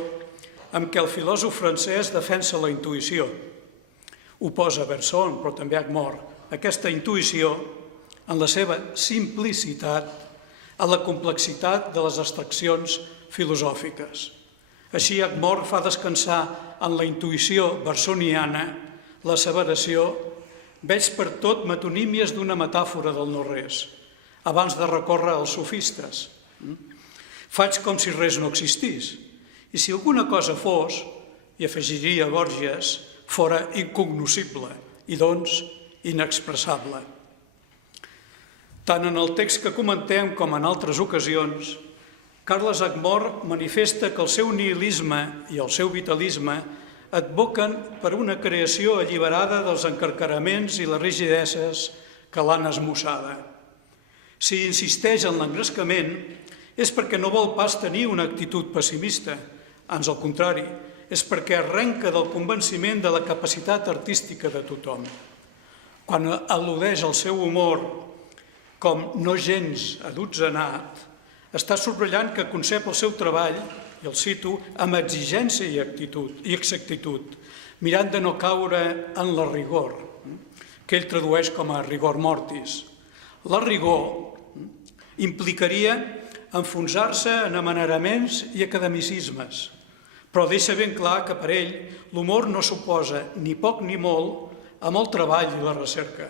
amb què el filòsof francès defensa la intuïció. Oposa Bergson, però també Ackmore, aquesta intuïció, en la seva simplicitat, a la complexitat de les abstraccions filosòfiques. Així Ackmore fa descansar en la intuïció bersoniana l'asseveració «veig per tot metonímies d'una metàfora del no-res». abans de recórrer als sofistes. Faig com si res no existís, i si alguna cosa fos, i afegiria Gorgias, fora incognoscible i, doncs, inexpressable. Tant en el text que comentem com en altres ocasions, Carles Ackmore manifesta que el seu nihilisme i el seu vitalisme advoquen per una creació alliberada dels encarcaraments i les rigideses que l'han esmussada. Si insisteix en l'engrescament és perquè no vol pas tenir una actitud pessimista, ans al contrari, és perquè arrenca del convenciment de la capacitat artística de tothom. Quan al·ludeix al seu humor com no gens adotzenat, està subratllant que concep el seu treball, i el cito, amb exigència i exactitud, mirant de no caure en la rigor, que ell tradueix com a rigor mortis. La rigor implicaria enfonsar-se en amaneraments i academicismes, però deixa ben clar que per ell l'humor no suposa ni poc ni molt amb el treball i la recerca.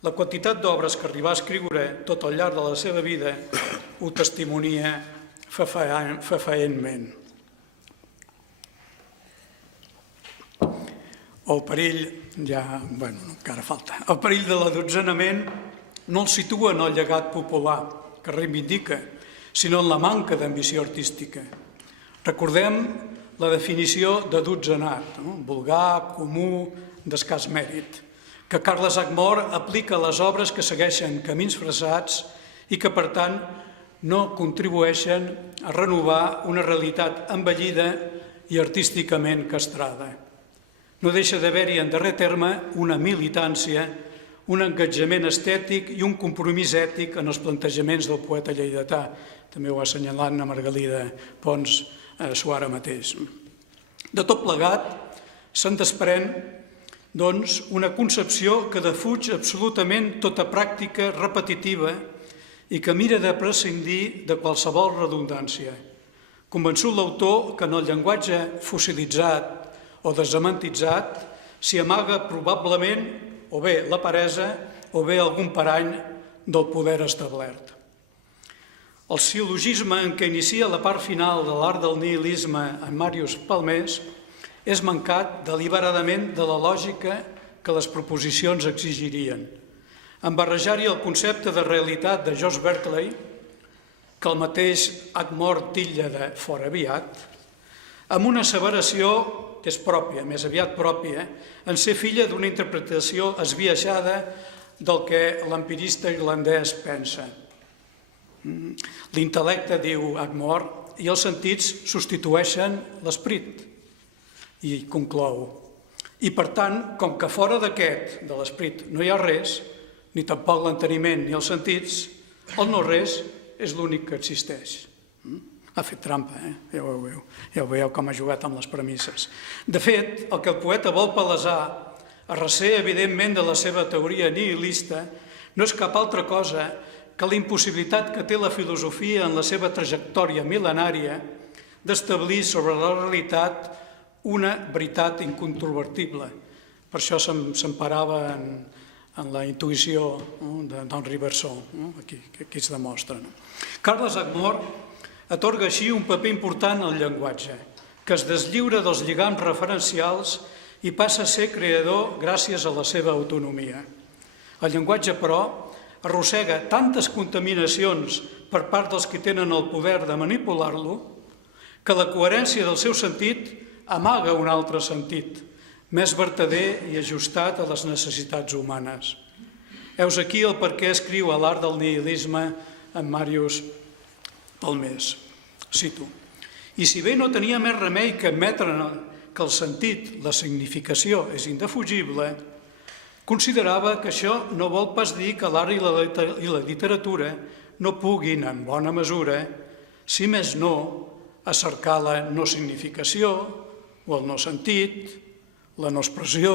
La quantitat d'obres que arribà a escriure tot al llarg de la seva vida ho testimonia fefaentment. El perill, encara falta, el perill de l'adotzenament no el situa en el llegat popular que reivindica, sinó en la manca d'ambició artística. Recordem la definició d'adotzenat, vulgar, comú, d'escàs mèrit, que Carles Ackmore aplica a les obres que segueixen camins fressats i que, per tant, no contribueixen a renovar una realitat envellida i artísticament castrada. No deixa d'haver-hi, en darrer terme, una militància, un engatjament estètic i un compromís ètic en els plantejaments del poeta lleidatà. També ho ha assenyalat la Margalida Pons ara mateix. De tot plegat, se'n desprèn doncs, una concepció que defuig absolutament tota pràctica repetitiva i que mira de prescindir de qualsevol redundància. Convençut l'autor que en el llenguatge fossilitzat o desamentitzat s'hi amaga probablement o bé la peresa o bé algun parany del poder establert. El sil·logisme en què inicia la part final de l'art del nihilisme en Màrius Palmés és mancat deliberadament de la lògica que les proposicions exigirien. En barrejar-hi el concepte de realitat de George Berkeley, que el mateix Ackmore titlla de foraviat, amb una asseveració que és pròpia, més aviat pròpia, en ser filla d'una interpretació esbiaixada del que l'empirista irlandès pensa. L'intel·lecte, diu Ackmore, i els sentits substitueixen l'esperit. I conclou, i per tant, com que fora d'aquest, de l'esperit, no hi ha res, ni tampoc l'enteniment ni els sentits, el no res és l'únic que existeix. Ha fet trampa, ja ho veieu com ha jugat amb les premisses. De fet, el que el poeta vol palesar, a recer evidentment de la seva teoria nihilista, no és cap altra cosa que la impossibilitat que té la filosofia en la seva trajectòria mil·lenària d'establir sobre la realitat una veritat incontrovertible. Per això s'emparava en la intuïció d'Henri Bergson, aquí es demostra. Carles Ackmore atorga així un paper important al llenguatge, que es deslliura dels lligams referencials i passa a ser creador gràcies a la seva autonomia. El llenguatge, però, arrossega tantes contaminacions per part dels que tenen el poder de manipular-lo que la coherència del seu sentit amaga un altre sentit, més vertader i ajustat a les necessitats humanes. Heus aquí el per què escriu a l'art del nihilisme en Màrius Palmés. Cito: «I si bé no tenia més remei que admetre que el sentit, la significació, és indefugible, considerava que això no vol pas dir que l'art i la literatura no puguin, en bona mesura, si més no, a cercar la no significació, o el no sentit, la no expressió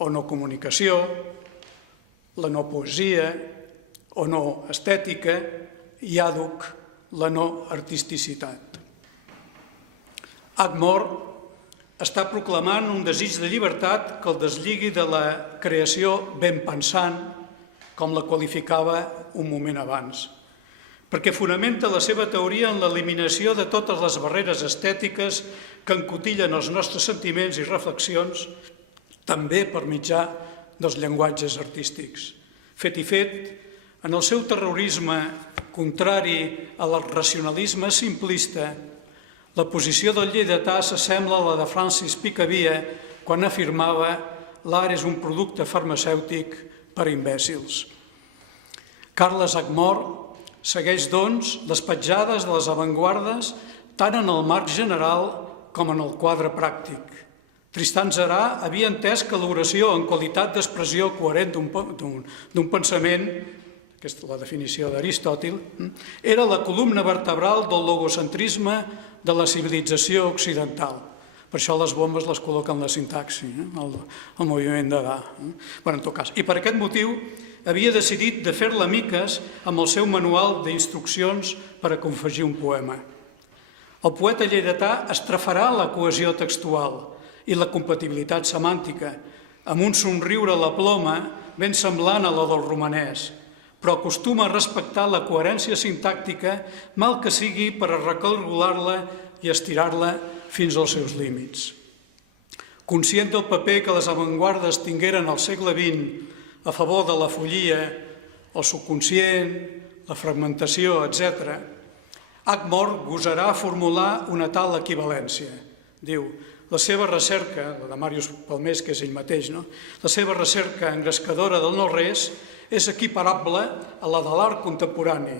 o no comunicació, la no poesia o no estètica i àduc la no artisticitat. Ackmore està proclamant un desig de llibertat que el deslligui de la creació ben pensant com la qualificava un moment abans, perquè fonamenta la seva teoria en l'eliminació de totes les barreres estètiques que encotillen els nostres sentiments i reflexions, també per mitjà dels llenguatges artístics. Fet i fet, en el seu terrorisme contrari al racionalisme simplista, la posició del lleidatà s'assembla a la de Francis Picabia quan afirmava «l'art és un producte farmacèutic per imbècils». Carles Ackmore segueix, doncs, les petjades de les avantguardes tant en el marc general com en el quadre pràctic. Tristan Tzara havia entès que l'oració en qualitat d'expressió coherent d'un pensament, aquesta és la definició d'Aristòtil, era la columna vertebral del logocentrisme de la civilització occidental. Per això les bombes les col·loquen la sintaxi, el moviment Dada. En tot cas, i per aquest motiu havia decidit de fer-la miques amb el seu manual d'instruccions per a confegir un poema. El poeta lleidatà estrafarà la cohesió textual i la compatibilitat semàntica, amb un somriure a la ploma ben semblant a la del romanès, però acostuma a respectar la coherència sintàctica, mal que sigui per a recalcular-la i estirar-la fins als seus límits. Conscient del paper que les avantguardes tingueren al segle XX a favor de la follia, el subconscient, la fragmentació, etc., Ackmore gosarà formular una tal equivalència. Diu, la seva recerca, la de Màrius Palmés, que és ell mateix, la seva recerca engrescadora del no-res és equiparable a la de l'art contemporani,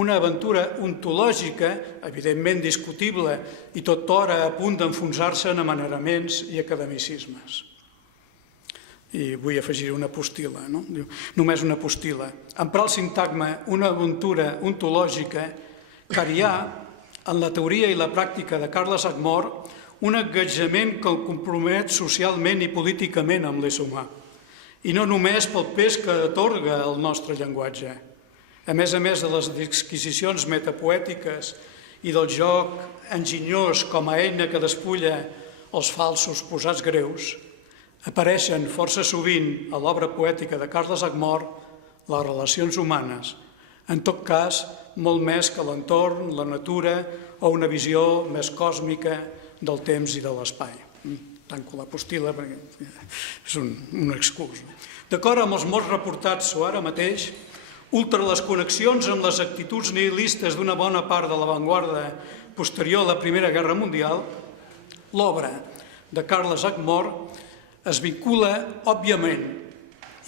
una aventura ontològica, evidentment discutible i tothora a punt d'enfonsar-se en amaneraments i academicismes. I vull afegir una postila, només una postila. Emprar el sintagma una aventura ontològica, car hi ha, en la teoria i la pràctica de Carles Ackmore, un engatjament que el compromet socialment i políticament amb l'ésser humà, i no només pel pes que atorga el nostre llenguatge. A més de les disquisicions metapoètiques i del joc enginyós com a eina que despulla els falsos posats greus, apareixen força sovint a l'obra poètica de Carles Ackmore les relacions humanes, en tot cas molt més que l'entorn, la natura o una visió més còsmica del temps i de l'espai. Tanco la postila perquè és un excurs. D'acord amb els molts reportats ara mateix, ultra les connexions amb les actituds nihilistes d'una bona part de l'avantguarda posterior a la Primera Guerra Mundial, l'obra de Carles Ackmore es vincula, òbviament,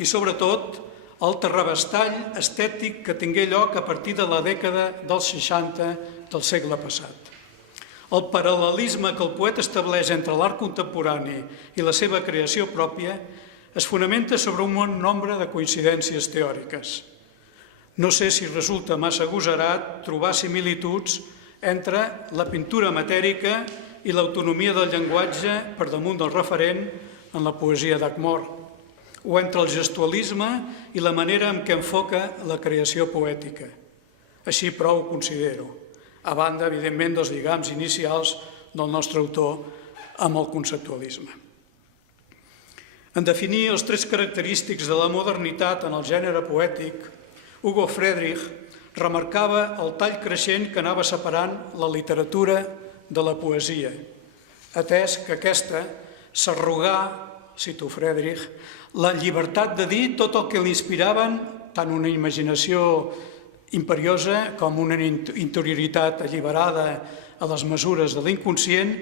i sobretot, al terrabastall estètic que tingué lloc a partir de la dècada dels 60 del segle passat. El paral·lelisme que el poeta estableix entre l'art contemporani i la seva creació pròpia es fonamenta sobre un bon nombre de coincidències teòriques. No sé si resulta massa agosarat trobar similituds entre la pintura matèrica i l'autonomia del llenguatge per damunt del referent en la poesia d'Ackmore, o entre el gestualisme i la manera en què enfoca la creació poètica. Així prou ho considero, a banda, evidentment, dels lligams inicials del nostre autor amb el conceptualisme. En definir els trets característics de la modernitat en el gènere poètic, Hugo Friedrich remarcava el tall creixent que anava separant la literatura de la poesia, atès que aquesta s'arrogà, cito Friedrich, la llibertat de dir tot el que l'inspiraven, tant una imaginació imperiosa com una interioritat alliberada a les mesures de l'inconscient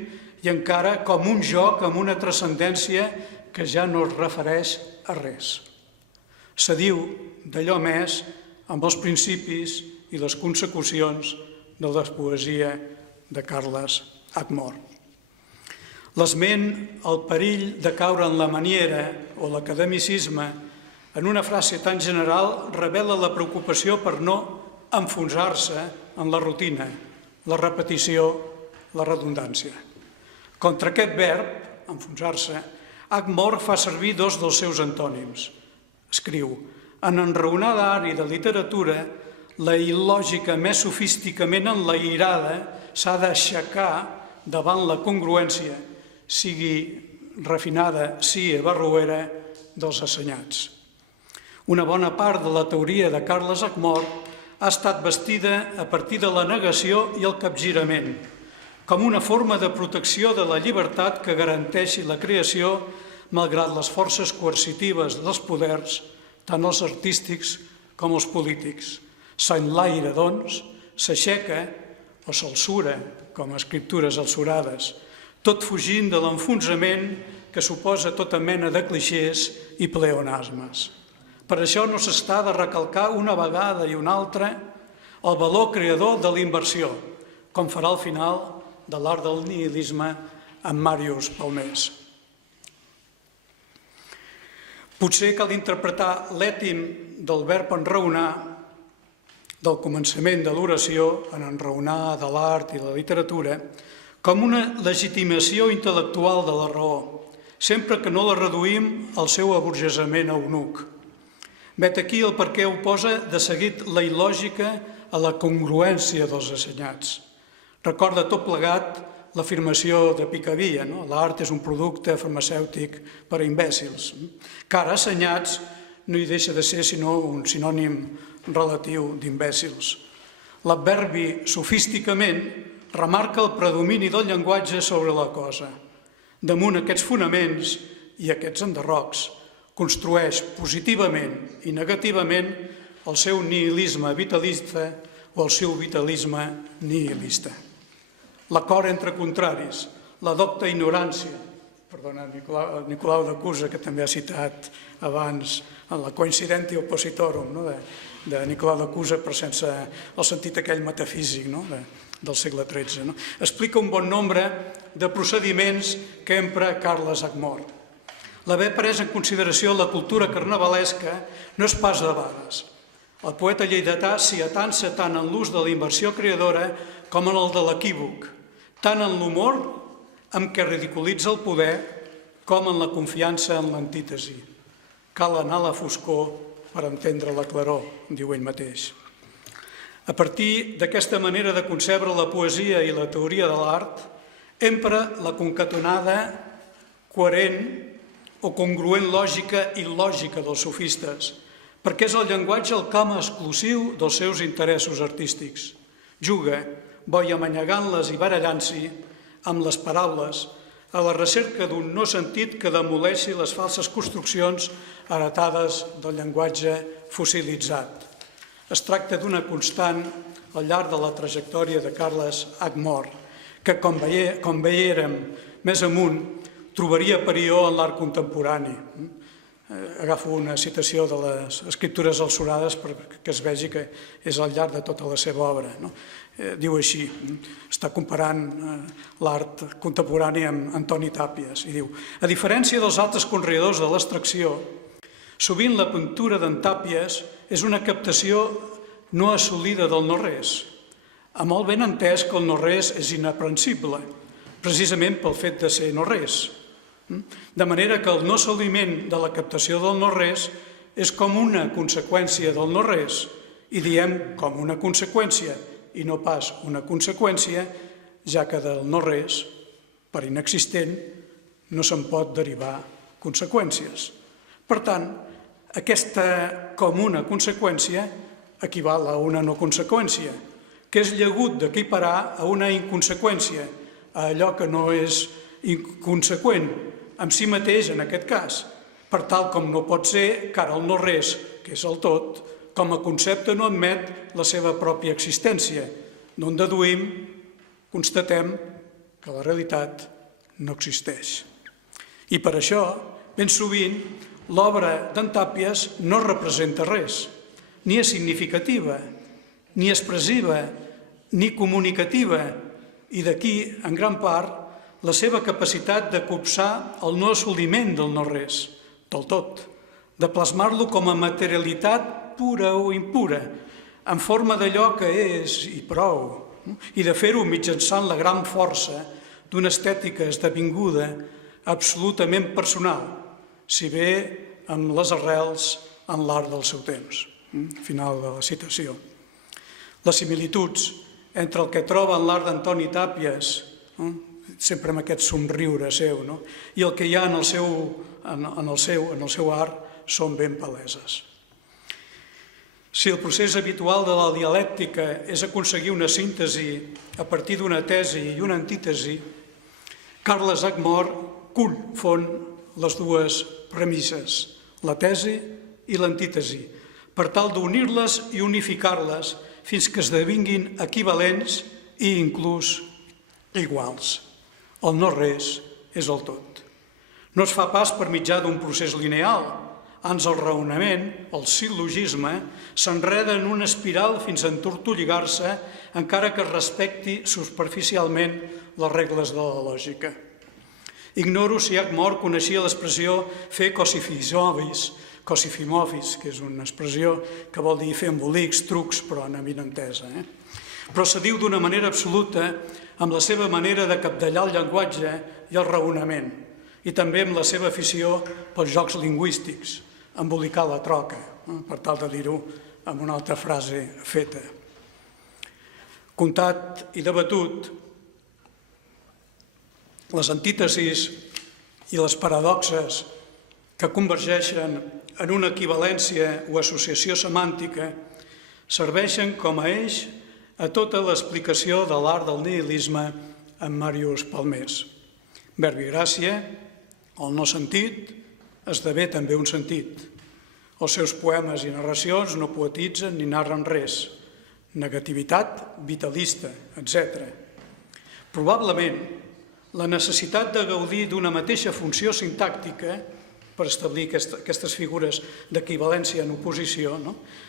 i encara com un joc amb una transcendència que ja no es refereix a res. Se diu d'allò més amb els principis i les consecucions de la poesia de Carles Ackmore. L'esment al perill de caure en la maniera o l'academicisme en una frase tan general revela la preocupació per no enfonsar-se en la rutina, la repetició, la redundància. Contra aquest verb, enfonsar-se, Ackmore fa servir dos dels seus antònims. Escriu, en enraonada art i de literatura, la il·lògica més sofisticament enlairada s'ha d'aixecar davant la congruència, sigui refinada, sí barroera, dels assenyats. Una bona part de la teoria de Carles Ackmore ha estat bastida a partir de la negació i el capgirament, com una forma de protecció de la llibertat que garanteixi la creació malgrat les forces coercitives dels poders, tant els artístics com els polítics. S'enlaira, doncs, s'aixeca o s'alçura, com a escriptures alçurades, tot fugint de l'enfonsament que suposa tota mena de clixés i pleonasmes. Per això no s'està de recalcar una vegada i una altra el valor creador de la inversió, com farà al final de l'art del nihilisme amb Màrius Palmés. Potser cal interpretar l'ètim del verb enraonar del començament de l'oració, en enraonar de l'art i la literatura, com una legitimació intel·lectual de la raó, sempre que no la reduïm al seu aburgesament eunuc. Vet aquí el per què oposa de seguit la il·lògica a la congruència dels assenyats. Recorda tot plegat l'afirmació de Picabia, no? L'art és un producte farmacèutic per a imbècils. Que ara assenyats no hi deixa de ser sinó un sinònim relatiu d'imbècils. L'adverbi sofísticament remarca el predomini del llenguatge sobre la cosa. Damunt aquests fonaments i aquests enderrocs construeix positivament i negativament el seu nihilisme vitalista o el seu vitalisme nihilista. L'acord entre contraris, la docta ignorància, perdona, Nicolau de Cusa, que també ha citat abans en la coincidenti oppositorum de Nicolau de Cusa, però sense el sentit aquell metafísic del segle XIII. Explica un bon nombre de procediments que empra Carles Ackmore. L'haver pres en consideració la cultura carnavalesca no és pas debades. El poeta lleidatà s'hi atansa tant en l'ús de la inversió creadora com en el de l'equívoc, tant en l'humor amb què ridiculitza el poder com en la confiança en l'antítesi. Cal anar a la foscor per entendre la claror, diu ell mateix. A partir d'aquesta manera de concebre la poesia i la teoria de l'art, empra la concatenada, coherent o congruent lògica i lògica dels sofistes, perquè és el llenguatge el camp exclusiu dels seus interessos artístics. Juga, boia manyegant-les i barallant-s'hi, amb les paraules, a la recerca d'un no sentit que demoleixi les falses construccions heretades del llenguatge fossilitzat. Es tracta d'una constant al llarg de la trajectòria de Carles Ackmore, que, com veierem més amunt, trobaria parió en l'art contemporani. Agafo una citació de les escriptures alçurades perquè es vegi que és al llarg de tota la seva obra. Diu així, està comparant l'art contemporani amb Antoni Tàpies, i diu: a diferència dels altres conreadors de l'abstracció, sovint la pintura d'en Tàpies és una captació no assolida del no-res, amb molt ben entès que el no-res és inaprensible, precisament pel fet de ser no-res. De manera que el no assoliment de la captació del no-res és com una conseqüència del no-res, i diem com una conseqüència i no pas una conseqüència, ja que del no-res, per inexistent, no se'n pot derivar conseqüències. Per tant, aquesta com una conseqüència equival a una no conseqüència, que és llegut d'equiparar a una inconseqüència, a allò que no és inconseqüent amb si mateix en aquest cas, per tal com no pot ser que ara el no-res, que és el tot, com a concepte no admet la seva pròpia existència, d'on deduïm, constatem que la realitat no existeix. I per això, ben sovint, l'obra d'en Tàpies no representa res, ni és significativa, ni expressiva, ni comunicativa, i d'aquí, en gran part, la seva capacitat de copsar el no assoliment del no-res, del tot, de plasmar-lo com a materialitat pura o impura, en forma d'allò que és i prou, i de fer-ho mitjançant la gran força d'una estètica esdevinguda absolutament personal, si bé amb les arrels en l'art del seu temps. Final de la citació. Les similituds entre el que troba en l'art d'Antoni Tàpies, sempre amb aquest somriure seu, i el que hi ha en el seu art són ben paleses. Si el procés habitual de la dialèctica és aconseguir una síntesi a partir d'una tesi i una antítesi, Carles Hac-Mor confon les dues premisses, la tesi i l'antítesi, per tal d'unir-les i unificar-les fins que esdevinguin equivalents i inclús iguals. El no-res és el tot. No es fa pas per mitjà d'un procés lineal, ans el raonament, el sil·logisme, s'enreda en una espiral fins a entortolligar-se, encara que es respecti superficialment les regles de la lògica. Ignoro si Hac-Mor coneixia l'expressió fer cosifimovis, que és una expressió que vol dir fer embolics, trucs, però en avinentesa. Però se diu d'una manera absoluta amb la seva manera de capdallar el llenguatge i el raonament, i també amb la seva afició pels jocs lingüístics, embolicar la troca, per tal de dir-ho amb una altra frase feta. Comptat i debatut, les antítesis i les paradoxes que convergeixen en una equivalència o associació semàntica serveixen com a eix a tota l'explicació de l'art del nihilisme en Màrius Palmés. Verbi gràcia, el no sentit, esdevé també un sentit. Els seus poemes i narracions no poetitzen ni narren res. Negativitat vitalista, etc. Probablement, la necessitat de gaudir d'una mateixa funció sintàctica per establir aquestes figures d'equivalència en oposició,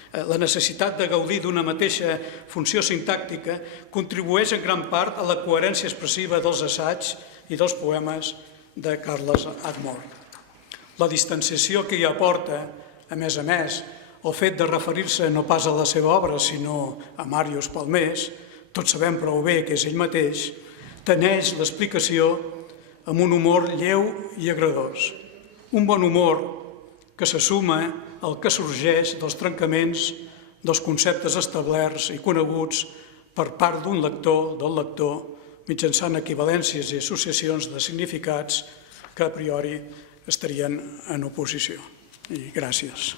la necessitat de gaudir d'una mateixa funció sintàctica contribueix en gran part a la coherència expressiva dels assaigs i dels poemes de Carles Hac-Mor. La distanciació que hi aporta, a més, el fet de referir-se no pas a la seva obra, sinó a Màrius Palmés, tots sabem prou bé que és ell mateix, teneix l'explicació amb un humor lleu i agradós. Un bon humor que se suma al que sorgeix dels trencaments dels conceptes establerts i coneguts per part d'un lector, del lector, mitjançant equivalències i associacions de significats que a priori estarien en oposició. I gràcies.